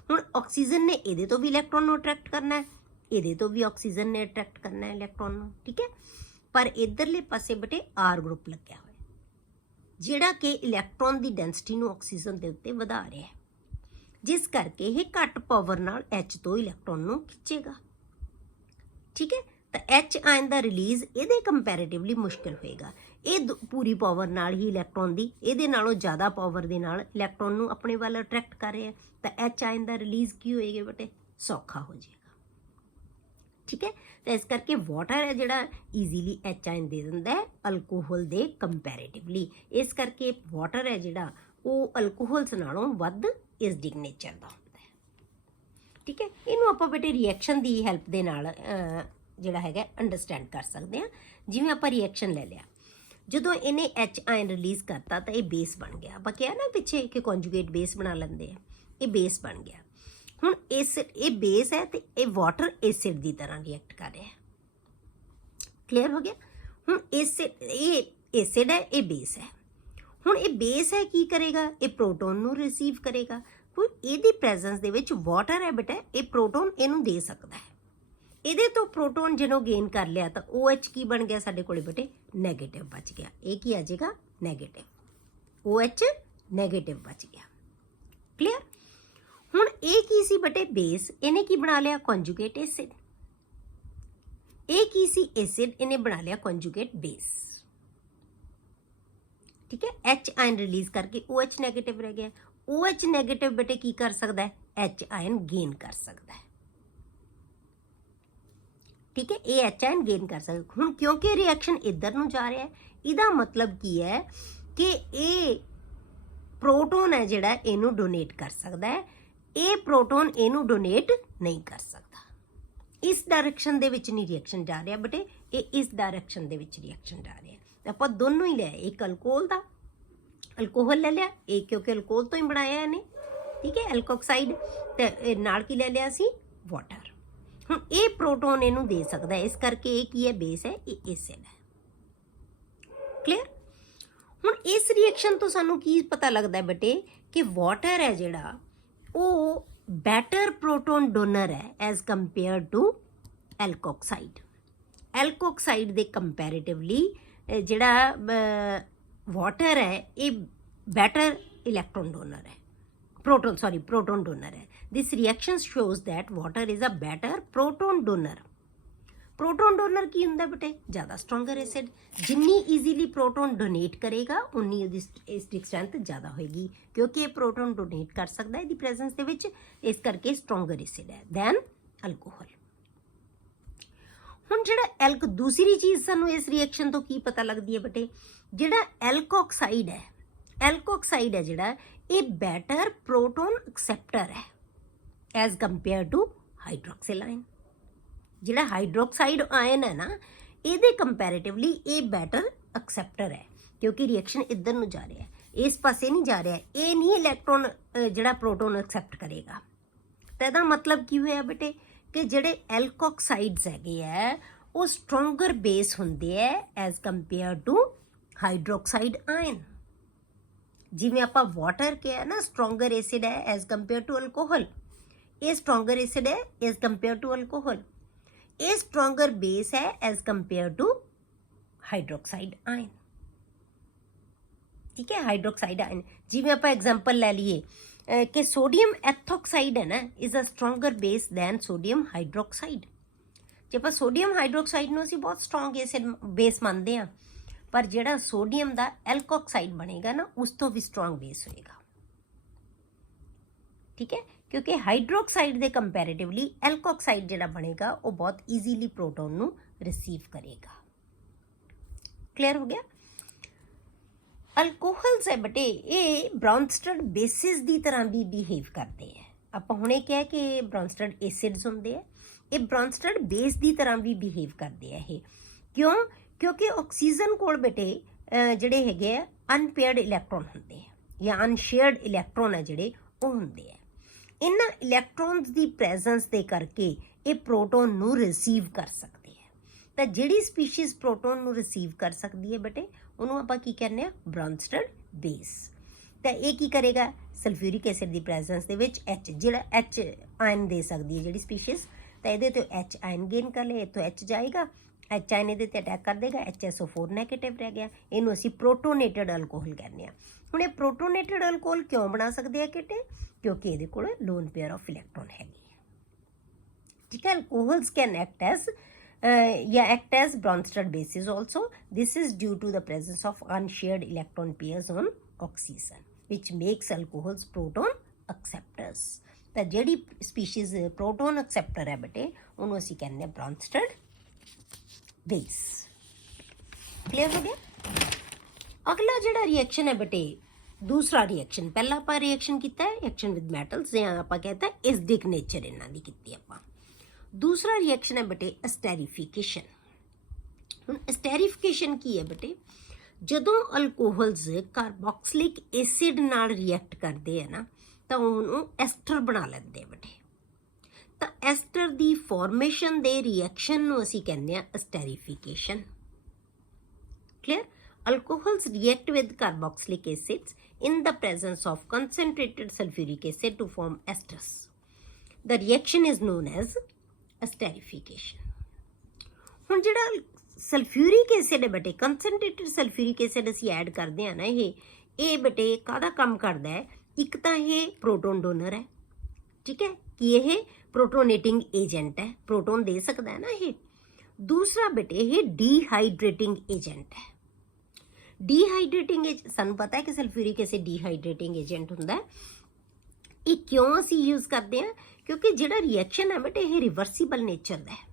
ਹੁਣ ਆਕਸੀਜਨ ਨੇ ਇਹਦੇ ਤੋਂ ਵੀ ਇਲੈਕਟ੍ਰੋਨ ਨੂੰ ਅਟਰੈਕਟ ਕਰਨਾ ਹੈ, ਇਹਦੇ ਤੋਂ ਵੀ ਆਕਸੀਜਨ ਨੇ ਅਟਰੈਕਟ ਕਰਨਾ ਹੈ ਇਲੈਕਟ੍ਰੋਨ ਨੂੰ, ਠੀਕ ਹੈ। ਪਰ ਇਧਰਲੇ ਪਾਸੇ ਬਟੇ R ਗਰੁੱਪ ਲੱਗਿਆ ਹੋਇਆ, ਜਿਹੜਾ ਕਿ ਇਲੈਕਟ੍ਰੋਨ ਦੀ ਡੈਂਸਿਟੀ ਨੂੰ ਆਕਸੀਜਨ ਦੇ ਉੱਤੇ ਵਧਾ ਰਿਹਾ ਹੈ, ਜਿਸ ਕਰਕੇ ਇਹ ਘੱਟ ਪਾਵਰ ਨਾਲ H ਤੋਂ ਇਲੈਕਟ੍ਰੋਨ ਨੂੰ ਖਿੱਚੇਗਾ, ਠੀਕ ਹੈ। ਤਾਂ H ਆਇਨ ਦਾ ਰਿਲੀਜ਼ ਇਹਦੇ ਕੰਪੈਰੀਟਿਵਲੀ ਮੁਸ਼ਕਿਲ ਹੋਏਗਾ। ਇਹ ਪੂਰੀ ਪਾਵਰ ਨਾਲ ਹੀ ਇਲੈਕਟ੍ਰੋਨ ਦੀ, ਇਹਦੇ ਨਾਲੋਂ ਜ਼ਿਆਦਾ ਪਾਵਰ ਦੇ ਨਾਲ ਇਲੈਕਟ੍ਰੋਨ ਨੂੰ ਆਪਣੇ ਵੱਲ ਅਟਰੈਕਟ ਕਰ ਰਿਹਾ, ਤਾਂ H ਆਇਨ ਦਾ ਰਿਲੀਜ਼ ਕੀ ਹੋਏਗਾ ਬਟੇ? ਸੌਖਾ ਹੋ ਜਾਏਗਾ, ਠੀਕ ਹੈ। ਤਾਂ ਇਸ ਕਰਕੇ ਵਾਟਰ ਹੈ ਜਿਹੜਾ ਈਜ਼ੀਲੀ H ਆਇਨ ਦੇ ਦਿੰਦਾ ਹੈ ਅਲਕੋਹਲ ਦੇ ਕੰਪੈਰੀਟਿਵਲੀ। ਇਸ ਕਰਕੇ ਵਾਟਰ ਹੈ ਜਿਹੜਾ ਉਹ ਅਲਕੋਹਲਸ ਨਾਲੋਂ ਵੱਧ ਐਸਿਡਿਕ ਨੇਚਰ ਦਾ ਹੁੰਦਾ ਹੈ, ਠੀਕ ਹੈ। ਇਹਨੂੰ ਆਪਾਂ ਬੇਟੇ ਰਿਐਕਸ਼ਨ ਦੀ ਹੈਲਪ ਦੇ ਨਾਲ ਜਿਹੜਾ ਹੈਗਾ ਅੰਡਰਸਟੈਂਡ ਕਰ ਸਕਦੇ ਹਾਂ। ਜਿਵੇਂ ਆਪਾਂ ਰਿਐਕਸ਼ਨ ਲੈ ਲਿਆ, ਜਦੋਂ ਇਹਨੇ H ਆਇਨ ਰਿਲੀਜ਼ ਕਰਤਾ ਤਾਂ ਇਹ ਬੇਸ ਬਣ ਗਿਆ। ਆਪਾਂ ਕਿਹਾ ਨਾ ਪਿੱਛੇ ਕਿ ਕੰਜੂਗੇਟ ਬੇਸ ਬਣਾ ਲੈਂਦੇ ਆ, ਇਹ ਬੇਸ ਬਣ ਗਿਆ। ਹੁਣ ਇਹ ਬੇਸ ਹੈ ਤੇ ਇਹ ਵਾਟਰ ਐਸਿਡ ਦੀ ਤਰ੍ਹਾਂ ਰਿਐਕਟ ਕਰ ਰਿਹਾ ਹੈ, ਕਲੀਅਰ ਹੋ ਗਿਆ। ਹੁਣ ਇਹ ਐਸਿਡ ਹੈ, ਇਹ ਬੇਸ ਹੈ। ਹੁਣ ਇਹ ਬੇਸ ਹੈ, ਕੀ ਕਰੇਗਾ? ਇਹ ਪ੍ਰੋਟੋਨ ਨੂੰ ਰਿਸੀਵ ਕਰੇਗਾ। ਹੁਣ ਇਹਦੀ ਪ੍ਰੈਜ਼ੈਂਸ ਦੇ ਵਿੱਚ ਵਾਟਰ ਹੈ ਬੇਟਾ, ਇਹ ਪ੍ਰੋਟੋਨ ਇਹਨੂੰ ਦੇ ਸਕਦਾ ਹੈ। ਇਹਦੇ ਤੋਂ ਪ੍ਰੋਟੋਨ ਜਿਹਨੂੰ ਗੇਨ ਕਰ ਲਿਆ ਤਾਂ OH ਕੀ ਬਣ ਗਿਆ ਸਾਡੇ ਕੋਲੇ ਬੇਟੇ? ਨੈਗੇਟਿਵ ਬਚ ਗਿਆ। ਇਹ ਕੀ ਆ ਜਾਏਗਾ? ਨੈਗੇਟਿਵ। OH ਨੈਗੇਟਿਵ ਬਚ ਗਿਆ, ਕਲੀਅਰ। ਹੁਣ ਇਹ ਕੀ ਸੀ ਬੇਟੇ? ਬੇਸ। ਇਹਨੇ ਕੀ ਬਣਾ ਲਿਆ? Conjugate acid. ਇਹ ਕੀ ਸੀ? ਐਸਿਡ। ਇਹਨੇ ਬਣਾ ਲਿਆ ਕੰਜੂਗੇਟ ਬੇਸ, ਠੀਕ ਹੈ। H ਆਇਨ ਰਿਲੀਜ਼ ਕਰਕੇ OH ਨੈਗੇਟਿਵ ਰਹਿ ਗਿਆ। OH ਨੈਗੇਟਿਵ ਬੇਟੇ ਕੀ ਕਰ ਸਕਦਾ ਹੈ? H ਆਇਨ ਗੇਨ ਕਰ ਸਕਦਾ ਹੈ, ਠੀਕ ਹੈ। ਇਹ H ਆਇਨ ਗੇਨ ਕਰ ਸਕਦਾ। ਹੁਣ ਕਿਉਂਕਿ ਰਿਐਕਸ਼ਨ ਇੱਧਰ ਨੂੰ ਜਾ ਰਿਹਾ ਹੈ, ਇਹਦਾ ਮਤਲਬ ਕੀ ਹੈ ਕਿ ਇਹ ਪ੍ਰੋਟੋਨ ਹੈ ਜਿਹੜਾ ਇਹਨੂੰ ਡੋਨੇਟ ਕਰ ਸਕਦਾ ਹੈ, ਇਹ ਪ੍ਰੋਟੋਨ ਇਹਨੂੰ ਡੋਨੇਟ ਨਹੀਂ ਕਰ ਸਕਦਾ। ਇਸ ਡਾਇਰੈਕਸ਼ਨ ਦੇ ਵਿੱਚ ਨਹੀਂ ਰਿਐਕਸ਼ਨ ਜਾ ਰਿਹਾ ਬੇਟੇ, ਇਹ ਇਸ ਡਾਇਰੈਕਸ਼ਨ ਦੇ ਵਿੱਚ ਰਿਐਕਸ਼ਨ ਜਾ ਰਿਹਾ। ਤਾਂ ਆਪਾਂ ਦੋਨੋਂ ਹੀ ਲਿਆ, ਇੱਕ ਅਲਕੋਹਲ ਦਾ ਅਲਕੋਹਲ ਲੈ ਲਿਆ, ਇਹ ਕਿਉਂਕਿ ਅਲਕੋਹਲ ਤੋਂ ਹੀ ਬਣਾਇਆ ਇਹਨੇ, ਠੀਕ ਹੈ, ਐਲਕੋਕਸਾਈਡ, ਤੇ ਨਾਲ ਕੀ ਲੈ ਲਿਆ ਸੀ? ਵਾਟਰ। ਹੁਣ ਇਹ ਪ੍ਰੋਟੋਨ ਇਹਨੂੰ ਦੇ ਸਕਦਾ, ਇਸ ਕਰਕੇ ਇਹ ਕੀ ਹੈ? ਬੇਸ ਹੈ, ਇਹ ਐਸਿਡ ਹੈ, ਕਲੀਅਰ। ਹੁਣ ਇਸ ਰਿਐਕਸ਼ਨ ਤੋਂ ਸਾਨੂੰ ਕੀ ਪਤਾ ਲੱਗਦਾ ਬੇਟੇ ਕਿ ਵਾਟਰ ਹੈ ਜਿਹੜਾ ਉਹ ਬੈਟਰ ਪ੍ਰੋਟੋਨ ਡੋਨਰ ਹੈ ਐਜ਼ ਕੰਪੇਅਰ ਟੂ ਐਲਕੋਕਸਾਈਡ। ਐਲਕੋਕਸਾਈਡ ਦੇ ਕੰਪੈਰੀਟਿਵਲੀ ਜਿਹੜਾ ਵਾਟਰ ਹੈ ਇਹ ਬੈਟਰ ਇਲੈਕਟ੍ਰੋਨ ਡੋਨਰ ਹੈ, proton donor है। This reaction shows that water is a better proton donor। proton donor ਕੀ ਹੁੰਦਾ ਬੇਟੇ? ਜ਼ਿਆਦਾ stronger acid। ਜਿੰਨੀ easily proton donate ਕਰੇਗਾ ਉਨੀ ਉਹਦੀ ਐਸਿਡਿਕ ਸਟਰੈਂਥ ਜ਼ਿਆਦਾ ਹੋਏਗੀ, ਕਿਉਂਕਿ ਇਹ proton donate ਕਰ ਸਕਦਾ ਹੈ ਇਹਦੀ ਪ੍ਰੈਜ਼ੈਂਸ ਦੇ ਵਿੱਚ, ਇਸ ਕਰਕੇ stronger acid ਹੈ ਦੈਨ ਅਲਕੋਹਲ। ਹੁਣ ਜਿਹੜਾ ਦੂਸਰੀ ਚੀਜ਼ ਸਾਨੂੰ ਇਸ ਰਿਐਕਸ਼ਨ ਤੋਂ ਕੀ ਪਤਾ ਲੱਗਦੀ ਹੈ ਬੇਟੇ? ਜਿਹੜਾ ਐਲਕੋਕਸਾਈਡ ਹੈ, ਐਲਕੋਕਸਾਈਡ ਹੈ ਜਿਹੜਾ ਇਹ ਬੈਟਰ ਪ੍ਰੋਟੋਨ ਐਕਸੈਪਟਰ ਹੈ ਐਜ਼ ਕੰਪੇਅਰ ਟੂ ਹਾਈਡਰੋਕਸਿਲ ਆਇਨ। ਜਿਹੜਾ ਹਾਈਡਰੋਕਸਾਈਡ ਆਇਨ ਹੈ ਨਾ, ਇਹਦੇ ਕੰਪੈਰੀਟਿਵਲੀ ਇਹ ਬੈਟਰ ਐਕਸੈਪਟਰ ਹੈ, ਕਿਉਂਕਿ ਰਿਐਕਸ਼ਨ ਇੱਧਰ ਨੂੰ ਜਾ ਰਿਹਾ ਹੈ, ਇਸ ਪਾਸੇ ਨਹੀਂ ਜਾ ਰਿਹਾ। ਇਹ ਨਹੀਂ ਇਲੈਕਟ੍ਰੋਨ ਜਿਹੜਾ ਪ੍ਰੋਟੋਨ ਐਕਸੈਪਟ ਕਰੇਗਾ। ਤਾਂ ਇਹਦਾ ਮਤਲਬ ਕੀ ਹੋਇਆ ਬੇਟੇ ਕਿ ਜਿਹੜੇ ਐਲਕੋਕਸਾਈਡਸ ਹੈਗੇ ਹੈ ਉਹ ਸਟਰੋਂਗਰ ਬੇਸ ਹੁੰਦੇ ਹੈ as compare to hydroxide ion. ਜਿਵੇਂ ਆਪਾਂ ਵਾਟਰ ਕਿਹਾ ਨਾ ਸਟਰੋਂਗਰ ਐਸਿਡ ਹੈ ਐਜ਼ ਕੰਪੇਅਰ ਟੂ ਅਲਕੋਹਲ, ਇਹ ਸਟਰੋਂਗਰ ਐਸਿਡ ਹੈ ਐਜ਼ ਕੰਪੇਅਰ ਟੂ ਅਲਕੋਹਲ, ਇਹ ਸਟਰੋਂਗਰ ਬੇਸ ਹੈ as compare to hydroxide ion, ਠੀਕ ਹੈ। ਹਾਈਡਰੋਕਸਾਈਡ ਆਇਨ ਜਿਵੇਂ ਆਪਾਂ ਐਗਜ਼ਾਮਪਲ ਲੈ ਲਈਏ ਕਿ ਸੋਡੀਅਮ ਐਥੋਕਸਾਈਡ ਹੈ ਨਾ is a stronger base than sodium hydroxide. ਜੇ ਆਪਾਂ ਸੋਡੀਅਮ ਹਾਈਡਰੋਕਸਾਈਡ ਨੂੰ ਅਸੀਂ ਬਹੁਤ ਸਟਰੋਂਗ ਐਸਿਡ ਬੇਸ ਮੰਨਦੇ ਹਾਂ, पर ਜਿਹੜਾ ਸੋਡੀਅਮ ਦਾ ਐਲਕੋਕਸਾਈਡ ਬਣੇਗਾ ਨਾ ਉਸ ਤੋਂ ਵੀ ਸਟਰੋਂਗ ਬੇਸ ਹੋਏਗਾ। ਠੀਕ ਹੈ, ਕਿਉਂਕਿ ਹਾਈਡਰੋਕਸਾਈਡ ਦੇ ਕੰਪੈरेटिवली ਐਲਕੋਕਸਾਈਡ ਜਿਹੜਾ ਬਣੇਗਾ ਉਹ ਬਹੁਤ ਈਜ਼ੀਲੀ ਪ੍ਰੋਟੋਨ ਨੂੰ ਰਿਸੀਵ ਕਰੇਗਾ। ਕਲੀਅਰ ਹੋ ਗਿਆ। ਅਲਕੋਹਲਸ ਹੈ ਬਟੇ ਇਹ ਬ੍ਰੌਨਸਟਡ ਬੇਸਿਸ ਦੀ ਤਰ੍ਹਾਂ ਵੀ ਬਿਹੇਵ ਕਰਦੇ ਹੈ। ਆਪਾਂ ਹੁਣੇ ਕਿਹਾ ਕਿ ਬ੍ਰੌਨਸਟਡ ਐਸਿਡਸ ਹੁੰਦੇ ਆ, ਇਹ ਬ੍ਰੌਨਸਟਡ ਬੇਸ ਦੀ ਤਰ੍ਹਾਂ ਵੀ ਬਿਹੇਵ ਕਰਦੇ ਆ। ਇਹ ਕਿਉਂ? ਕਿਉਂਕਿ ਆਕਸੀਜਨ ਕੋਲ ਬੇਟੇ ਜਿਹੜੇ ਹੈਗੇ ਆ ਅਨਪੇਅਰਡ ਇਲੈਕਟ੍ਰੋਨ ਹੁੰਦੇ ਆ ਜਾਂ ਅਨਸ਼ੇਅਰਡ ਇਲੈਕਟ੍ਰੋਨ ਆ ਜਿਹੜੇ ਉਹ ਹੁੰਦੇ ਆ। ਇਹਨਾਂ ਇਲੈਕਟ੍ਰੋਨਸ ਦੀ ਪ੍ਰੈਜ਼ੈਂਸ ਦੇ ਕਰਕੇ ਇਹ ਪ੍ਰੋਟੋਨ ਨੂੰ ਰਿਸੀਵ ਕਰ ਸਕਦੇ ਆ। ਤਾਂ ਜਿਹੜੀ ਸਪੀਸ਼ੀਜ਼ ਪ੍ਰੋਟੋਨ ਨੂੰ ਰਿਸੀਵ ਕਰ ਸਕਦੀ ਹੈ ਬੇਟੇ ਉਹਨੂੰ ਆਪਾਂ ਕੀ ਕਹਿੰਦੇ ਆ? ਬ੍ਰੌਨਸਟਡ ਬੇਸ। ਤਾਂ ਇਹ ਕੀ ਕਰੇਗਾ? ਸਲਫਿਊਰਿਕ ਐਸਿਡ ਦੀ ਪ੍ਰੈਜ਼ੈਂਸ ਦੇ ਵਿੱਚ H ਜਿਹੜਾ H ਆਇਨ ਦੇ ਸਕਦੀ ਹੈ ਜਿਹੜੀ ਸਪੀਸ਼ੀਜ਼, ਤਾਂ ਇਹਦੇ ਤੋਂ H ਆਇਨ ਗੇਨ ਕਰ ਲਏ, ਇੱਥੋਂ H ਜਾਏਗਾ, H ਆਇਨ ਇਹਦੇ 'ਤੇ ਅਟੈਕ ਕਰ ਦੇਗਾ, HSO4 ਨੈਗੇਟਿਵ ਰਹਿ ਗਿਆ। ਇਹਨੂੰ ਅਸੀਂ ਪ੍ਰੋਟੋਨੇਟਡ ਅਲਕੋਹਲ ਕਹਿੰਦੇ ਹਾਂ। ਹੁਣ ਇਹ ਪ੍ਰੋਟੋਨੇਟਡ ਅਲਕੋਹਲ ਕਿਉਂ ਬਣਾ ਸਕਦੇ ਆ ਕਿਤੇ? ਕਿਉਂਕਿ ਇਹਦੇ ਕੋਲ ਲੋਨ ਪੇਅਰ ਆਫ ਇਲੈਕਟ੍ਰੋਨ ਹੈਗੀ ਹੈ। ਠੀਕ ਹੈ, alcohols can act as Bronsted bases also. This is due to the presence of unshared electron pairs on oxygen, which makes alcohols proton acceptors. ਤਾਂ ਜਿਹੜੀ ਸਪੀਸ਼ੀਜ਼ ਪ੍ਰੋਟੋਨ ਐਕਸੈਪਟਰ ਹੈ ਬੇਟੇ ਉਹਨੂੰ ਅਸੀਂ ਕਹਿੰਦੇ ਹਾਂ Bronsted base। ਕਲੀਅਰ ਹੋ ਗਿਆ। ਅਗਲਾ ਜਿਹੜਾ ਰਿਐਕਸ਼ਨ ਹੈ ਬੇਟੇ ਦੂਸਰਾ ਰਿਐਕਸ਼ਨ, ਪਹਿਲਾਂ ਆਪਾਂ ਰਿਐਕਸ਼ਨ ਕੀਤਾ ਹੈ ਰਿਐਕਸ਼ਨ ਵਿਦ ਮੈਟਲਸ ਜਾਂ ਆਪਾਂ ਕਹਿੰਦਾ ਐਸਿਡਿਕ ਨੇਚਰ ਇਹਨਾਂ ਦੀ ਕੀਤੀ ਆਪਾਂ। ਦੂਸਰਾ ਰਿਐਕਸ਼ਨ ਹੈ ਬੇਟੇ ਐਸਟੈਰੀਫਿਕੇਸ਼ਨ। ਹੁਣ ਐਸਟੈਰੀਫਿਕੇਸ਼ਨ ਕੀ ਹੈ ਬੇਟੇ? ਜਦੋਂ ਅਲਕੋਹਲਸ ਕਾਰਬੋਕਸਿਲਿਕ ਐਸਿਡ ਨਾਲ ਰਿਐਕਟ ਕਰਦੇ ਆ ਨਾ ਤਾਂ ਉਹਨੂੰ ਐਸਟਰ ਬਣਾ ਲੈਂਦੇ ਆ ਬੇਟੇ। ਤਾਂ ਐਸਟਰ ਦੀ ਫਾਰਮੇਸ਼ਨ ਦੇ ਰਿਐਕਸ਼ਨ ਨੂੰ ਅਸੀਂ ਕਹਿੰਦੇ ਆ ਐਸਟੈਰੀਫਿਕੇਸ਼ਨ। Clear? Alcohols react with carboxylic acids in the presence of concentrated sulfuric acid to form esters. The reaction is known as esterification. ਹੁਣ ਜਿਹੜਾ ਸਲਫਿਊਰਿਕ ਐਸਿਡ ਹੈ ਬੇਟੇ ਕੰਸਨਟ੍ਰੇਟਡ ਸਲਫਿਊਰਿਕ ਐਸਿਡ ਅਸੀਂ ਐਡ ਕਰਦੇ ਆ ਨਾ ਇਹ ਬੇਟੇ ਕਾਹਦਾ ਕੰਮ ਕਰਦਾ ਹੈ? ਇੱਕ ਤਾਂ ਇਹ ਪ੍ਰੋਟੋਨ ਡੋਨਰ ਹੈ, ਠੀਕ ਹੈ, ਕਿ ਇਹ ਪ੍ਰੋਟੋਨੇਟਿੰਗ ਏਜੰਟ ਹੈ, ਪ੍ਰੋਟੋਨ ਦੇ ਸਕਦਾ ਹੈ ਨਾ ਇਹ। ਦੂਸਰਾ ਬੇਟੇ ਇਹ ਡੀਹਾਈਡਰੇਟਿੰਗ ਏਜੰਟ ਹੈ। ਡੀਹਾਈਡਰੇਟਿੰਗ ਸਾਨੂੰ ਪਤਾ ਹੈ ਕਿ ਸਲਫਿਊਰਿਕ ਐਸਿਡ ਡੀਹਾਈਡਰੇਟਿੰਗ ਏਜੰਟ ਹੁੰਦਾ ਹੈ। ਇਹ ਕਿਉਂ ਅਸੀਂ ਯੂਜ਼ ਕਰਦੇ ਹਾਂ? ਕਿਉਂਕਿ ਜਿਹੜਾ ਰਿਐਕਸ਼ਨ ਹੈ ਬੇਟੇ ਇਹ ਰਿਵਰਸੀਬਲ ਨੇਚਰ ਦਾ ਹੈ।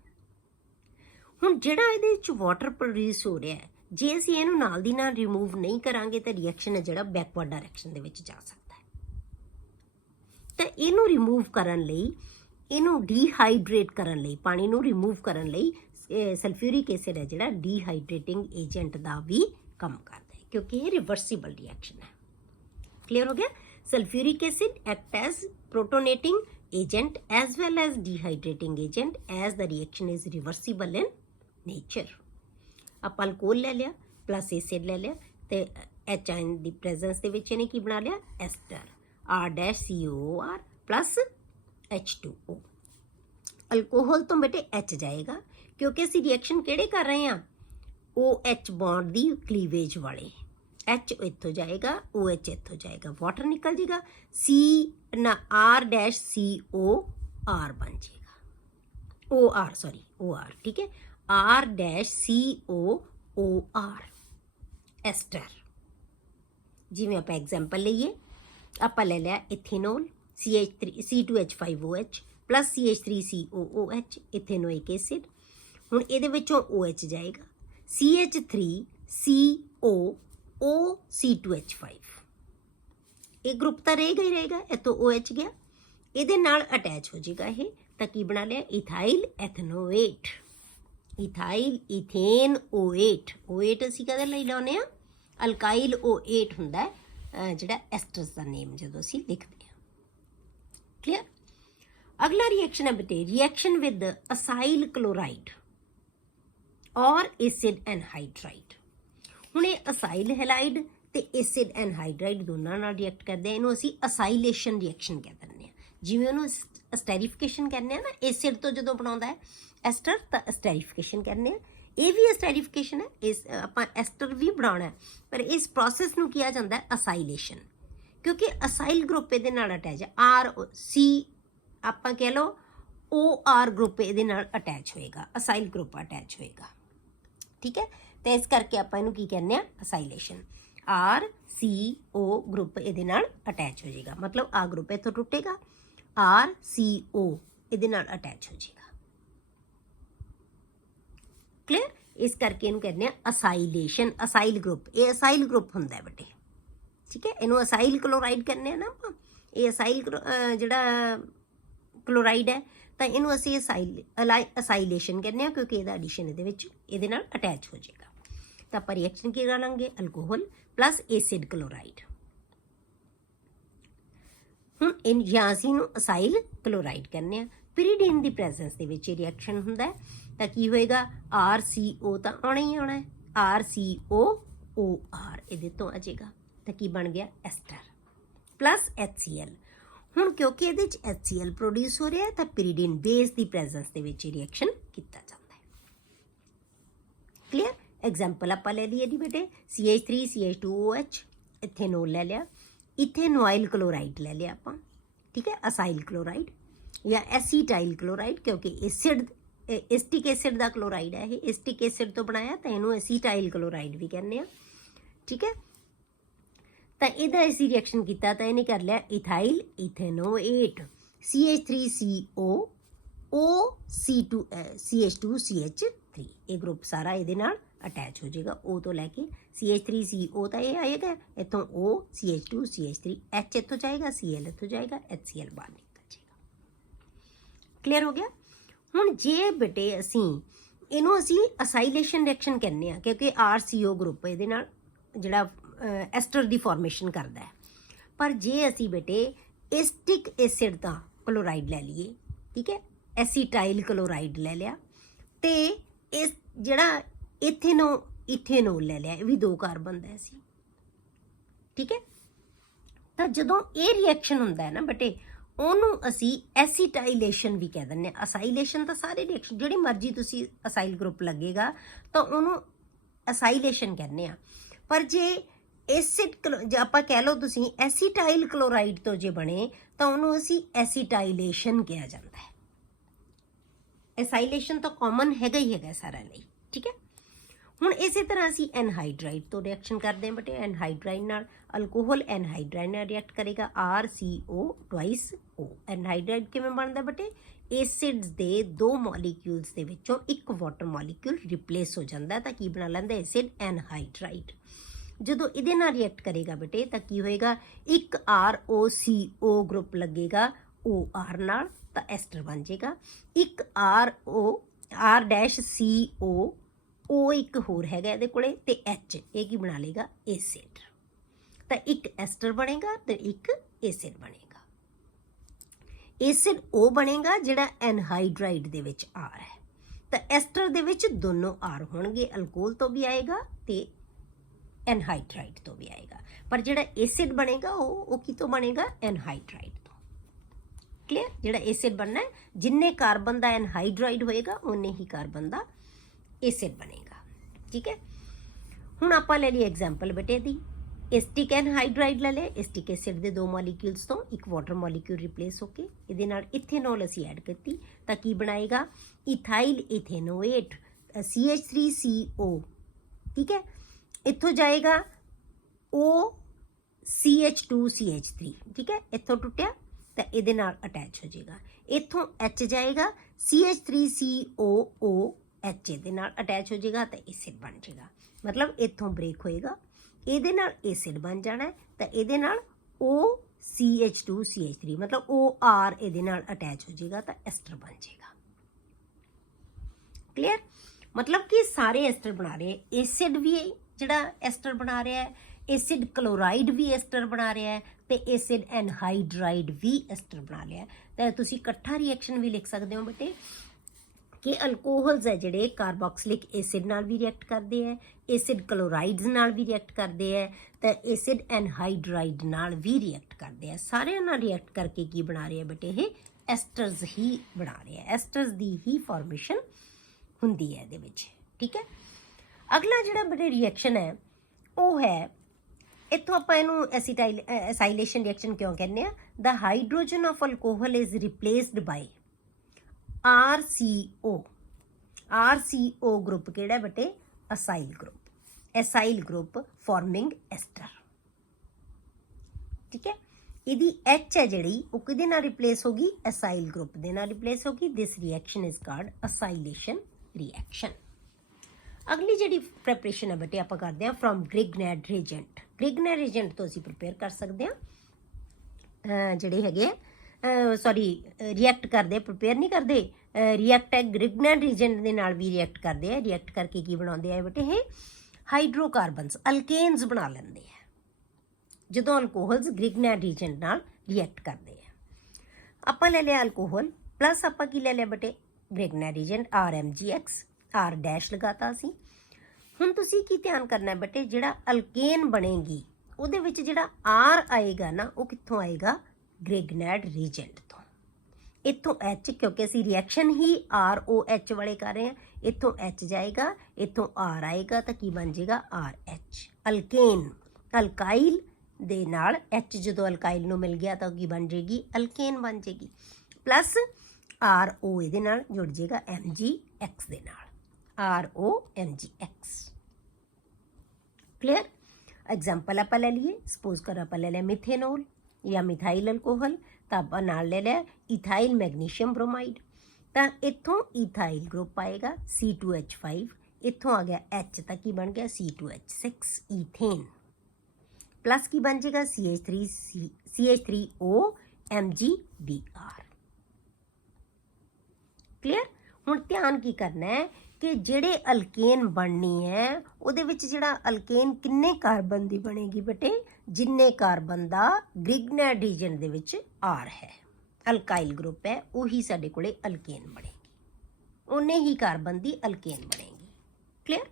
ਹੁਣ ਜਿਹੜਾ ਇਹਦੇ ਵਿੱਚ ਵਾਟਰ ਪ੍ਰੋਡਿਊਸ ਹੋ ਰਿਹਾ ਹੈ, ਜੇ ਅਸੀਂ ਇਹਨੂੰ ਨਾਲ ਦੀ ਨਾਲ ਰਿਮੂਵ ਨਹੀਂ ਕਰਾਂਗੇ ਤਾਂ ਰਿਐਕਸ਼ਨ ਹੈ ਜਿਹੜਾ ਬੈਕਵਰਡ ਡਾਇਰੈਕਸ਼ਨ ਦੇ ਵਿੱਚ ਜਾ ਸਕਦਾ ਹੈ। ਤਾਂ ਇਹਨੂੰ ਰਿਮੂਵ ਕਰਨ ਲਈ, ਇਹਨੂੰ ਡੀਹਾਈਡਰੇਟ ਕਰਨ ਲਈ, ਪਾਣੀ ਨੂੰ ਰਿਮੂਵ ਕਰਨ ਲਈ ਸਲਫਿਊਰਿਕ ਐਸਿਡ ਹੈ ਜਿਹੜਾ ਡੀਹਾਈਡਰੇਟਿੰਗ ਏਜੰਟ ਦਾ ਵੀ ਕੰਮ ਕਰਦਾ ਹੈ ਕਿਉਂਕਿ ਇਹ ਰਿਵਰਸੀਬਲ ਰਿਐਕਸ਼ਨ ਹੈ। ਕਲੀਅਰ ਹੋ ਗਿਆ। Sulphuric acid act as protonating agent as well as dehydrating agent as the reaction is reversible in nature। ਆਪਾਂ ਅਲਕੋਹਲ ਲੈ ਲਿਆ ਪਲੱਸ ਐਸਿਡ ਲੈ ਲਿਆ ਤੇ H ਆਇਨ ਦੀ ਪ੍ਰੈਜ਼ੈਂਸ ਦੇ ਵਿੱਚ ਇਹਨੇ ਕੀ ਬਣਾ ਲਿਆ? Aster R-COOR plus H2O। Alcohol ਤੋਂ ਬੇਟੇ H ਜਾਏਗਾ ਕਿਉਂਕਿ ਅਸੀਂ ਰਿਐਕਸ਼ਨ ਕਿਹੜੇ ਕਰ ਰਹੇ ਹਾਂ? OH ਬੌਂਡ ਦੀ ਕਲੀਵੇਜ ਵਾਲੇ। H ਇੱਥੋਂ ਜਾਏਗਾ, OH ਇੱਥੋਂ ਜਾਏਗਾ, ਵਾਟਰ ਨਿਕਲ ਜਾਏਗਾ, R-COR ਬਣ ਜਾਏਗਾ, OR ਠੀਕ ਹੈ, R-COOR ਐਸਟਰ। ਜਿਵੇਂ ਆਪਾਂ ਐਗਜ਼ਾਮਪਲ ਲਈਏ, ਆਪਾਂ ਲੈ ਲਿਆ ethanol C2H5OH plus CH3COOH ਇਥੇਨੋਇਕ acid. ਹੁਣ ਇਹਦੇ ਵਿੱਚੋਂ OH ਜਾਏਗਾ, CH3COOC2H5 ਇਹ ਗਰੁੱਪ ਤਾਂ ਰਹੇਗਾ ਹੀ ਰਹੇਗਾ, ਇੱਥੋਂ OH ਗਿਆ, ਇਹਦੇ ਨਾਲ ਅਟੈਚ ਹੋ ਜਾਏਗਾ ਇਹ, ਤਾਂ ਕੀ ਬਣਾ ਲਿਆ? ਇਥਾਈਲ ਐਥਨੋਏਟ, ਇਥਾਈਲ ਇਥੇਨ O8। O8 ਅਸੀਂ ਕਦੇ ਲਈ ਲਾਉਂਦੇ ਹਾਂ? ਅਲਕਾਈਲ O8 ਹੁੰਦਾ ਹੈ ਜਿਹੜਾ ਐਸਟਰਸ ਦਾ ਨੇਮ ਜਦੋਂ ਅਸੀਂ ਲਿਖਦੇ ਹਾਂ। ਕਲੀਅਰ। ਅਗਲਾ ਰਿਐਕਸ਼ਨ ਹੈ ਬੇਟੇ ਰਿਐਕਸ਼ਨ ਵਿਦ ਅਸਾਈਲ ਕਲੋਰਾਈਡ ਔਰ ਐਸਿਡ ਐਨਹਾਈਡਰਾਈਡ। ਹੁਣ ਇਹ ਅਸਾਈਲ ਹੈਲਾਈਡ ਤੇ ਐਸਿਡ ਐਨਹਾਈਡਰਾਈਡ ਦੋਨਾਂ ਨਾਲ ਰਿਐਕਟ ਕਰਦੇ ਆ, ਇਹਨੂੰ ਅਸੀਂ ਅਸਾਈਲੇਸ਼ਨ ਰਿਐਕਸ਼ਨ ਕਹਿ ਦਿੰਦੇ ਹਾਂ। ਜਿਵੇਂ ਉਹਨੂੰ ਐਸਟੈਰੀਫਿਕੇਸ਼ਨ ਕਹਿੰਦੇ ਆ ਨਾ, ਐਸਿਡ ਤੋਂ ਜਦੋਂ ਬਣਾਉਂਦਾ ਹੈ ਐਸਟਰ ਤਾਂ ਐਸਟੈਰੀਫਿਕੇਸ਼ਨ ਕਹਿੰਦੇ ਆ। ਇਹ ਵੀ ਐਸਟੈਰੀਫਿਕੇਸ਼ਨ ਹੈ, ਇਸ ਆਪਾਂ ਐਸਟਰ ਵੀ ਬਣਾਉਣਾ, ਪਰ ਇਸ ਪ੍ਰੋਸੈਸ ਨੂੰ ਕਿਹਾ ਜਾਂਦਾ ਹੈ ਅਸਾਈਲੇਸ਼ਨ, ਕਿਉਂਕਿ ਅਸਾਈਲ ਗਰੁੱਪ ਇਹਦੇ ਨਾਲ ਅਟੈਚ ਹੈ। RC ਆਪਾਂ ਕਹਿ ਲਓ OR ਗਰੁੱਪ ਇਹਦੇ ਨਾਲ ਅਟੈਚ ਹੋਏਗਾ, ਅਸਾਈਲ ਗਰੁੱਪ ਅਟੈਚ ਹੋਏਗਾ, ਠੀਕ ਹੈ। ਤੇ ਇਸ ਕਰਕੇ ਆਪਾਂ ਇਹਨੂੰ ਕੀ ਕਹਿੰਦੇ ਆ, ਅਸਾਈਲੇਸ਼ਨ। RCO ਗਰੁੱਪ ਇਹਦੇ ਨਾਲ ਅਟੈਚ ਹੋ ਜਾਏਗਾ, ਮਤਲਬ ਆ ਗਰੁੱਪ ਇੱਥੋਂ ਟੁੱਟੇਗਾ, RCO ਇਹਦੇ ਨਾਲ ਅਟੈਚ ਹੋ ਜਾਏਗਾ। ਕਲੀਅਰ? ਇਸ ਕਰਕੇ ਇਹਨੂੰ ਕਹਿੰਦੇ ਆ ਅਸਾਈਲੇਸ਼ਨ। ਅਸਾਈਲ ਗਰੁੱਪ, ਇਹ ਅਸਾਈਲ ਗਰੁੱਪ ਹੁੰਦਾ ਬੇਟੇ, ਠੀਕ ਹੈ। ਇਹਨੂੰ ਅਸਾਈਲ ਕਲੋਰਾਈਡ ਕਹਿੰਦੇ ਆ ਨਾ ਆਪਾਂ, ਇਹ ਅਸਾਈਲ ਜਿਹੜਾ ਕਲੋਰਾਈਡ ਹੈ ਤਾਂ ਇਹਨੂੰ ਅਸੀਂ ਅਸਾਈਲੇਸ਼ਨ ਕਹਿੰਦੇ ਆ, ਕਿਉਂਕਿ ਇਹਦਾ ਐਡੀਸ਼ਨ ਇਹਦੇ ਵਿੱਚ ਇਹਦੇ ਨਾਲ ਅਟੈਚ ਹੋ ਜਾਏਗਾ। ਤਾਂ ਆਪਾਂ ਰਿਐਕਸ਼ਨ ਕੀ ਕਰਾਂਗੇ, ਅਲਕੋਹਲ ਪਲੱਸ ਐਸਿਡ ਕਲੋਰਾਈਡ। ਹੁਣ ਜਾਂ ਅਸੀਂ ਇਹਨੂੰ ਅਸਾਈਲ ਕਲੋਰਾਈਡ ਕਹਿੰਦੇ ਆ। ਪਿਰੀਡੀਨ ਦੀ ਪ੍ਰੈਜ਼ੈਂਸ ਦੇ ਵਿੱਚ ਇਹ ਰਿਐਕਸ਼ਨ ਹੁੰਦਾ ਤਾਂ ਕੀ ਹੋਏਗਾ, RCO ਤਾਂ ਆਉਣਾ ਹੀ ਆਉਣਾ ਹੈ, RCOOR ਇਹਦੇ ਤੋਂ ਆ ਜਾਏਗਾ ਤਾਂ ਕੀ ਬਣ ਗਿਆ, ਐਸਟਰ ਪਲੱਸ HCl। ਹੁਣ ਕਿਉਂਕਿ ਇਹਦੇ ਵਿੱਚ HCl ਪ੍ਰੋਡਿਊਸ ਹੋ ਰਿਹਾ ਹੈ ਤਾਂ ਪਿਰੀਡੀਨ ਬੇਸ ਦੀ ਪ੍ਰੈਜ਼ੈਂਸ ਦੇ ਵਿੱਚ ਇਹ ਰਿਐਕਸ਼ਨ ਕੀਤਾ ਜਾਂਦਾ ਹੈ। ਕਲੀਅਰ? ਐਗਜ਼ਾਮਪਲ ਆਪਾਂ ਲੈ ਲਈਏ ਦੀ ਬੇਟੇ, CH3CH2OH, ਇਥੇਨੋਲ ਲੈ ਲਿਆ, ਇਥੇਨੋਇਲ ਕਲੋਰਾਈਡ ਲੈ ਲਿਆ ਆਪਾਂ, ਠੀਕ ਹੈ, ਅਸਾਈਲ ਕਲੋਰਾਈਡ ਜਾਂ ਐਸੀਟਾਈਲ ਕਲੋਰਾਈਡ, ਕਿਉਂਕਿ ਐਸਟਿਕ ਐਸਿਡ ਦਾ ਕਲੋਰਾਈਡ ਹੈ ਇਹ, ਐਸਟਿਕ ਐਸਿਡ ਤੋਂ ਬਣਾਇਆ ਤਾਂ ਇਹਨੂੰ ਐਸੀਟਾਈਲ ਕਲੋਰਾਈਡ ਵੀ ਕਹਿੰਦੇ ਆ, ਠੀਕ ਹੈ। ਤਾਂ ਇਹਦਾ ਅਸੀਂ ਰਿਐਕਸ਼ਨ ਕੀਤਾ ਤਾਂ ਇਹਨੇ ਕਰ ਲਿਆ ਇਥਾਈਲ ਇਥੇਨੋਏਟ, CH3CO OC2 CH2CH3, ਇਹ ਗਰੁੱਪ ਸਾਰਾ ਇਹਦੇ ਨਾਲ ਅਟੈਚ ਹੋ ਜਾਏਗਾ। O ਤੋਂ ਲੈ ਕੇ CH3CO ਤਾਂ ਇਹ ਆਏਗਾ, ਇੱਥੋਂ O CH2CH3, H ਇੱਥੋਂ ਜਾਏਗਾ, Cl ਇੱਥੋਂ ਜਾਏਗਾ, HCl ਬਾਹਰ ਨਿਕਲ ਜਾਏਗਾ। ਕਲੀਅਰ ਹੋ ਗਿਆ? ਹੁਣ ਜੇ ਬੇਟੇ ਇਹਨੂੰ ਅਸੀਂ ਅਸਾਈਲੇਸ਼ਨ ਰਿਐਕਸ਼ਨ ਕਹਿੰਦੇ ਆ, ਕਿਉਂਕਿ RCO ਗਰੁੱਪ ਇਹਦੇ ਨਾਲ ਜਿਹੜਾ ਐਸਟਰ ਦੀ ਫਾਰਮੇਸ਼ਨ ਕਰਦਾ ਹੈ। ਪਰ ਜੇ ਅਸੀਂ ਬੇਟੇ ਐਸਟਿਕ ਐਸਿਡ ਦਾ ਕਲੋਰਾਈਡ ਲੈ ਲਈਏ, ਠੀਕ ਹੈ, ਐਸੀਟਾਈਲ ਕਲੋਰਾਈਡ ਲੈ ਲਿਆ, ਤੇ ਇਸ ਜਿਹੜਾ ਇਥੇਨੋਲ ਲੈ ਲਿਆ, ਇਹ ਵੀ 2 ਕਾਰਬਨ ਦਾ ਸੀ, ਠੀਕ ਹੈ। ਤਾਂ ਜਦੋਂ ਇਹ ਰਿਐਕਸ਼ਨ ਹੁੰਦਾ ਹੈ ਨਾ ਬੇਟੇ, ਉਹਨੂੰ ਅਸੀਂ ਐਸੀਟਾਈਲੇਸ਼ਨ ਵੀ ਕਹਿ ਦਿੰਦੇ ਹਾਂ। ਅਸਾਈਲੇਸ਼ਨ ਤਾਂ ਸਾਰੇ ਰਿਐਕਸ਼ਨ ਜਿਹੜੀ ਮਰਜ਼ੀ ਤੁਸੀਂ ਅਸਾਈਲ ਗਰੁੱਪ ਲੱਗੇਗਾ ਤਾਂ ਉਹਨੂੰ ਅਸਾਈਲੇਸ਼ਨ ਕਹਿੰਦੇ ਆ। ਪਰ ਜੇ ਜੇ ਆਪਾਂ ਕਹਿ ਲਓ ਤੁਸੀਂ ਐਸੀਟਾਈਲ ਕਲੋਰਾਈਡ ਤੋਂ ਜੇ ਬਣੇ ਤਾਂ ਉਹਨੂੰ ਅਸੀਂ ਐਸੀਟਾਈਲੇਸ਼ਨ ਕਿਹਾ ਜਾਂਦਾ ਹੈ। ਐਸਾਈਲੇਸ਼ਨ ਤਾਂ ਕਾਮਨ ਹੈਗਾ ਹੀ ਹੈਗਾ ਸਾਰਿਆਂ ਲਈ, ਠੀਕ ਹੈ। ਹੁਣ ਇਸੇ ਤਰ੍ਹਾਂ ਅਸੀਂ ਐਨਹਾਈਡਰਾਈਡ ਤੋਂ ਰਿਐਕਸ਼ਨ ਕਰਦੇ ਹਾਂ ਬੇਟੇ, ਐਨਹਾਈਡਰਾਈਡ ਨਾਲ ਅਲਕੋਹਲ ਐਨਹਾਈਡਰਾਈਡ ਨਾਲ ਰਿਐਕਟ ਕਰੇਗਾ, RCO2O। ਐਨਹਾਈਡਰਾਈਡ ਕਿਵੇਂ ਬਣਦਾ ਬੇਟੇ, ਐਸਿਡਸ ਦੇ 2 ਮੋਲੀਕਿਊਲਸ ਦੇ ਵਿੱਚੋਂ ਇੱਕ ਵਾਟਰ ਮੋਲੀਕਿਊਲ ਰਿਪਲੇਸ ਹੋ ਜਾਂਦਾ ਤਾਂ ਕੀ ਬਣਾ ਲੈਂਦਾ, ਐਸਿਡ ਐਨਹਾਈਡਰਾਈਡ। ਜਦੋਂ ਇਹਦੇ ਨਾਲ ਰਿਐਕਟ ਕਰੇਗਾ ਬੇਟੇ ਤਾਂ ਕੀ ਹੋਏਗਾ, ਇੱਕ ROCO ਗਰੁੱਪ ਲੱਗੇਗਾ OR ਨਾਲ ਤਾਂ ਐਸਟਰ ਬਣ ਜਾਏਗਾ, ਇੱਕ R-CO O ਇੱਕ ਹੋਰ ਹੈਗਾ ਇਹਦੇ ਕੋਲੇ ਤੇ H, ਇਹ ਕੀ ਬਣਾ ਲੇਗਾ, ਐਸਿਡ। ਤਾਂ ਇੱਕ ਐਸਟਰ ਬਣੇਗਾ ਤੇ ਇੱਕ ਐਸਿਡ ਬਣੇਗਾ। ਐਸਿਡ ਉਹ ਬਣੇਗਾ ਜਿਹੜਾ ਐਨਹਾਈਡਰਾਈਡ ਦੇ ਵਿੱਚ R ਹੈ, ਤਾਂ ਐਸਟਰ ਦੇ ਵਿੱਚ ਦੋਨੋਂ R ਹੋਣਗੇ, ਅਲਕੋਹਲ ਤੋਂ ਵੀ ਆਏਗਾ ਤੇ ਐਨਹਾਈਡਰਾਈਡ ਤੋਂ ਵੀ ਆਏਗਾ। ਪਰ ਜਿਹੜਾ ਐਸਿਡ ਬਣੇਗਾ ਉਹ ਕਿਤੋਂ ਬਣੇਗਾ, ਐਨਹਾਈਡਰਾਈਡ ਤੋਂ। ਕਲੀਅਰ? ਜਿਹੜਾ ਐਸਿਡ ਬਣਨਾ ਹੈ, ਜਿੰਨੇ ਕਾਰਬਨ ਦਾ ਐਨਹਾਈਡਰਾਈਡ ਹੋਏਗਾ ਉਨੇ ਹੀ ਕਾਰਬਨ ਦਾ ਐਸਿਡ ਬਣੇਗਾ, ਠੀਕ ਹੈ। ਹੁਣ ਆਪਾਂ ਲੈ ਲਈ ਐਗਜ਼ਾਮਪਲ ਬੇਟੇ ਦੀ, ਐਸਟਿਕ ਐਨਹਾਈਡਰਾਈਡ ਲੈ ਲਿਆ, ਐਸਟਿਕ ਐਸਿਡ ਦੇ 2 ਮੋਲੀਕਿਊਲਸ ਤੋਂ ਇੱਕ ਵਾਟਰ ਮੋਲੀਕਿਊਲ ਰਿਪਲੇਸ ਹੋ ਕੇ ਇਹਦੇ ਨਾਲ ਇਥੇਨੋਲ ਅਸੀਂ ਐਡ ਕੀਤੀ ਤਾਂ ਕੀ ਬਣਾਏਗਾ, ਇਥਾਈਲ ਇਥੇਨੋਏਟ, CH3CO, ਠੀਕ ਹੈ। ਇੱਥੋਂ ਜਾਏਗਾ OCH2CH3, ਠੀਕ ਹੈ, ਇੱਥੋਂ ਟੁੱਟਿਆ ਤਾਂ ਇਹਦੇ ਨਾਲ ਅਟੈਚ ਹੋ ਜਾਏਗਾ। ਇੱਥੋਂ H ਜਾਏਗਾ, CH3COOH ਇਹਦੇ ਨਾਲ ਅਟੈਚ ਹੋ ਜਾਏਗਾ ਤਾਂ ਐਸਿਡ ਬਣ ਜਾਏਗਾ। ਮਤਲਬ ਇੱਥੋਂ ਬ੍ਰੇਕ ਹੋਏਗਾ, ਇਹਦੇ ਨਾਲ ਐਸਿਡ ਬਣ ਜਾਣਾ ਤਾਂ ਇਹਦੇ ਨਾਲ OCH2CH3 ਮਤਲਬ OR ਇਹਦੇ ਨਾਲ ਅਟੈਚ ਹੋ ਜਾਏਗਾ ਤਾਂ ਐਸਟਰ ਬਣ ਜਾਏਗਾ। ਕਲੀਅਰ? ਮਤਲਬ ਕਿ ਸਾਰੇ ਐਸਟਰ ਬਣਾ ਰਹੇ, ਐਸਿਡ ਵੀ ਜਿਹੜਾ ਐਸਟਰ ਬਣਾ ਰਿਹਾ ਹੈ, ਐਸਿਡ ਕਲੋਰਾਈਡ ਵੀ ਐਸਟਰ ਬਣਾ ਰਿਹਾ ਹੈ ਤੇ ਐਸਿਡ ਐਨਹਾਈਡਰਾਈਡ ਵੀ ਐਸਟਰ ਬਣਾ ਲਿਆ। ਤਾਂ ਤੁਸੀਂ ਇਕੱਠਾ ਰਿਐਕਸ਼ਨ ਵੀ ਲਿਖ ਸਕਦੇ ਹੋ ਬੇਟੇ ਕਿ ਅਲਕੋਹਲਸ ਹੈ ਜਿਹੜੇ ਕਾਰਬੋਕਸਿਲਿਕ ਐਸਿਡ ਨਾਲ ਵੀ ਰਿਐਕਟ ਕਰਦੇ ਹੈ, ਐਸਿਡ ਕਲੋਰਾਈਡਸ ਨਾਲ ਵੀ ਰਿਐਕਟ ਕਰਦੇ ਹੈ ਤਾਂ ਐਸਿਡ ਐਨਹਾਈਡਰਾਈਡ ਨਾਲ ਵੀ ਰਿਐਕਟ ਕਰਦੇ ਆ। ਸਾਰਿਆਂ ਨਾਲ ਰਿਐਕਟ ਕਰਕੇ ਕੀ ਬਣਾ ਰਹੇ ਆ ਬੇਟੇ, ਇਹ ਐਸਟਰਸ ਹੀ ਬਣਾ ਰਹੇ ਆ, ਐਸਟਰਸ ਦੀ ਹੀ ਫਾਰਮੇਸ਼ਨ ਹੁੰਦੀ ਹੈ ਇਹਦੇ ਵਿੱਚ, ਠੀਕ ਹੈ। ਅਗਲਾ ਜਿਹੜਾ ਬੇਟੇ ਰਿਐਕਸ਼ਨ ਹੈ ਉਹ ਹੈ, ਇੱਥੋਂ ਆਪਾਂ ਇਹਨੂੰ ਐਸਾਈਲੇਸ਼ਨ ਰਿਐਕਸ਼ਨ ਕਿਉਂ ਕਹਿੰਦੇ ਆ, ਦਾ hydrogen of alcohol is replaced by RCO। RCO group ਕਿਹੜਾ ਬੇਟੇ, acyl group. Acyl group forming ester. ਠੀਕ ਹੈ, ਇਹਦੀ H ਹੈ ਜਿਹੜੀ ਉਹ ਕਿਹਦੇ ਨਾਲ ਰਿਪਲੇਸ ਹੋ ਗਈ? ਐਸਾਈਲ ਗਰੁੱਪ ਦੇ ਨਾਲ ਰਿਪਲੇਸ ਹੋ ਗਈ। ਦਿਸ ਰਿਐਕਸ਼ਨ ਇਜ਼ ਕਾਲਡ ਅਸਾਈਲੇਸ਼ਨ ਰਿਐਕਸ਼ਨ। ਅਗਲੀ ਜਿਹੜੀ ਪ੍ਰੈਪਰੇਸ਼ਨ ਹੈ ਬੇਟੇ ਆਪਾਂ ਕਰਦੇ ਹਾਂ ਫਰੋਮ ਗ੍ਰਿਗਨੈਡ ਰੀਜੈਂਟ। ਗ੍ਰਿਗਨੈਡ ਰੀਜੈਂਟ ਤੋਂ ਅਸੀਂ ਪ੍ਰਿਪੇਅਰ ਕਰ ਸਕਦੇ ਹਾਂ ਜਿਹੜੇ ਹੈਗੇ ਰਿਐਕਟ ਕਰਦੇ, ਪ੍ਰਿਪੇਅਰ ਨਹੀਂ ਕਰਦੇ, ਰਿਐਕਟ ਹੈ ਗ੍ਰਿਗਨੈਡ ਰੀਜੈਂਟ ਦੇ ਨਾਲ ਵੀ ਰਿਐਕਟ ਕਰਦੇ ਆ। ਰਿਐਕਟ ਕਰਕੇ ਕੀ ਬਣਾਉਂਦੇ ਆ ਬੇਟੇ? ਇਹ ਹਾਈਡਰੋਕਾਰਬਨਸ, ਅਲਕੇਨਸ ਬਣਾ ਲੈਂਦੇ ਆ ਜਦੋਂ ਅਲਕੋਹਲਸ ਗ੍ਰਿਗਨੈਡ ਰੀਜੈਂਟ ਨਾਲ ਰਿਐਕਟ ਕਰਦੇ ਆ। ਆਪਾਂ ਲੈ ਲਿਆ ਅਲਕੋਹਲ ਪਲੱਸ ਆਪਾਂ ਕੀ ਲੈ ਲਿਆ ਬੇਟੇ? ਗ੍ਰਿਗਨੈਡ ਰੀਜੈਂਟ RMgX, R ਡੈਸ਼ ਲਗਾਤਾ ਅਸੀਂ। ਹੁਣ ਤੁਸੀਂ ਕੀ ਧਿਆਨ ਕਰਨਾ ਬੇਟੇ? ਜਿਹੜਾ ਅਲਕੇਨ ਬਣੇਗੀ ਉਹਦੇ ਵਿੱਚ ਜਿਹੜਾ R ਆਏਗਾ ਨਾ ਉਹ ਕਿੱਥੋਂ ਆਏਗਾ? ਗ੍ਰਿਗਨੈਡ ਰੀਜੈਂਟ ਤੋਂ। ਇੱਥੋਂ H, ਕਿਉਂਕਿ ਅਸੀਂ ਰਿਐਕਸ਼ਨ ਹੀ ROH ਵਾਲੇ ਕਰ ਰਹੇ ਹਾਂ, ਇੱਥੋਂ H ਜਾਏਗਾ, ਇੱਥੋਂ R ਆਏਗਾ ਤਾਂ ਕੀ ਬਣ ਜਾਏਗਾ? RH। ਅਲਕੇਨ, ਅਲਕਾਈਲ ਦੇ ਨਾਲ H ਜਦੋਂ ਅਲਕਾਈਲ ਨੂੰ ਮਿਲ ਗਿਆ ਤਾਂ ਕੀ ਬਣ ਜਾਏਗੀ? ਅਲਕੇਨ ਬਣ ਜਾਏਗੀ। ਪਲੱਸ RO ਇਹਦੇ ਨਾਲ ਜੁੜ ਜਾਏਗਾ MgX ਦੇ ਨਾਲ, ROMgX। ਕਲੀਅਰ? ਐਗਜ਼ਾਮਪਲ ਆਪਾਂ ਲੈ ਲਈਏ, ਸਪੋਜ਼ ਕਰ ਆਪਾਂ ਲੈ ਲਿਆ ਮਿਥੇਨੋਲ ਜਾਂ ਮਿਥਾਈਲ ਅਲਕੋਹਲ, ਤਾਂ ਆਪਾਂ ਨਾਲ ਲੈ ਲਿਆ ਇਥਾਈਲ ਮੈਗਨੀਸ਼ੀਅਮ ਬ੍ਰੋਮਾਈਡ। ਤਾਂ ਇੱਥੋਂ ਇਥਾਈਲ ਗਰੁੱਪ ਆਏਗਾ C2H5, ਇੱਥੋਂ ਆ ਗਿਆ H ਤਾਂ ਕੀ ਬਣ ਗਿਆ? C2H6 ਈਥੇਨ। ਪਲੱਸ ਕੀ ਬਣ ਜਾਏਗਾ? CH3O MgBr। ਕਲੀਅਰ? ਹੁਣ ਧਿਆਨ ਕੀ ਕਰਨਾ ਹੈ ਕਿ ਜਿਹੜੇ ਅਲਕੇਨ ਬਣਨੀ ਹੈ ਉਹਦੇ ਵਿੱਚ ਜਿਹੜਾ ਅਲਕੇਨ ਕਿੰਨੇ ਕਾਰਬਨ ਦੀ ਬਣੇਗੀ ਬੇਟੇ? ਜਿੰਨੇ ਕਾਰਬਨ ਦਾ ਗ੍ਰਿਗਨੈਡ ਰੀਜਨ ਦੇ ਵਿੱਚ R ਹੈ, ਅਲਕਾਈਲ ਗਰੁੱਪ ਹੈ, ਉਹੀ ਸਾਡੇ ਕੋਲੇ ਅਲਕੇਨ ਬਣੇਗੀ, ਉਨੇ ਹੀ ਕਾਰਬਨ ਦੀ ਅਲਕੇਨ ਬਣੇਗੀ। Clear?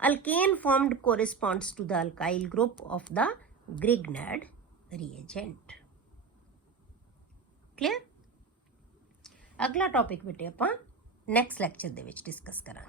Alkane formed corresponds to the alkyl group of the Grignard reagent. Clear? ਅਗਲਾ ਟੌਪਿਕ ਬੇਟੇ ਆਪਾਂ ਨੈਕਸਟ ਲੈਕਚਰ ਦੇ ਵਿੱਚ ਡਿਸਕਸ ਕਰਾਂਗੇ।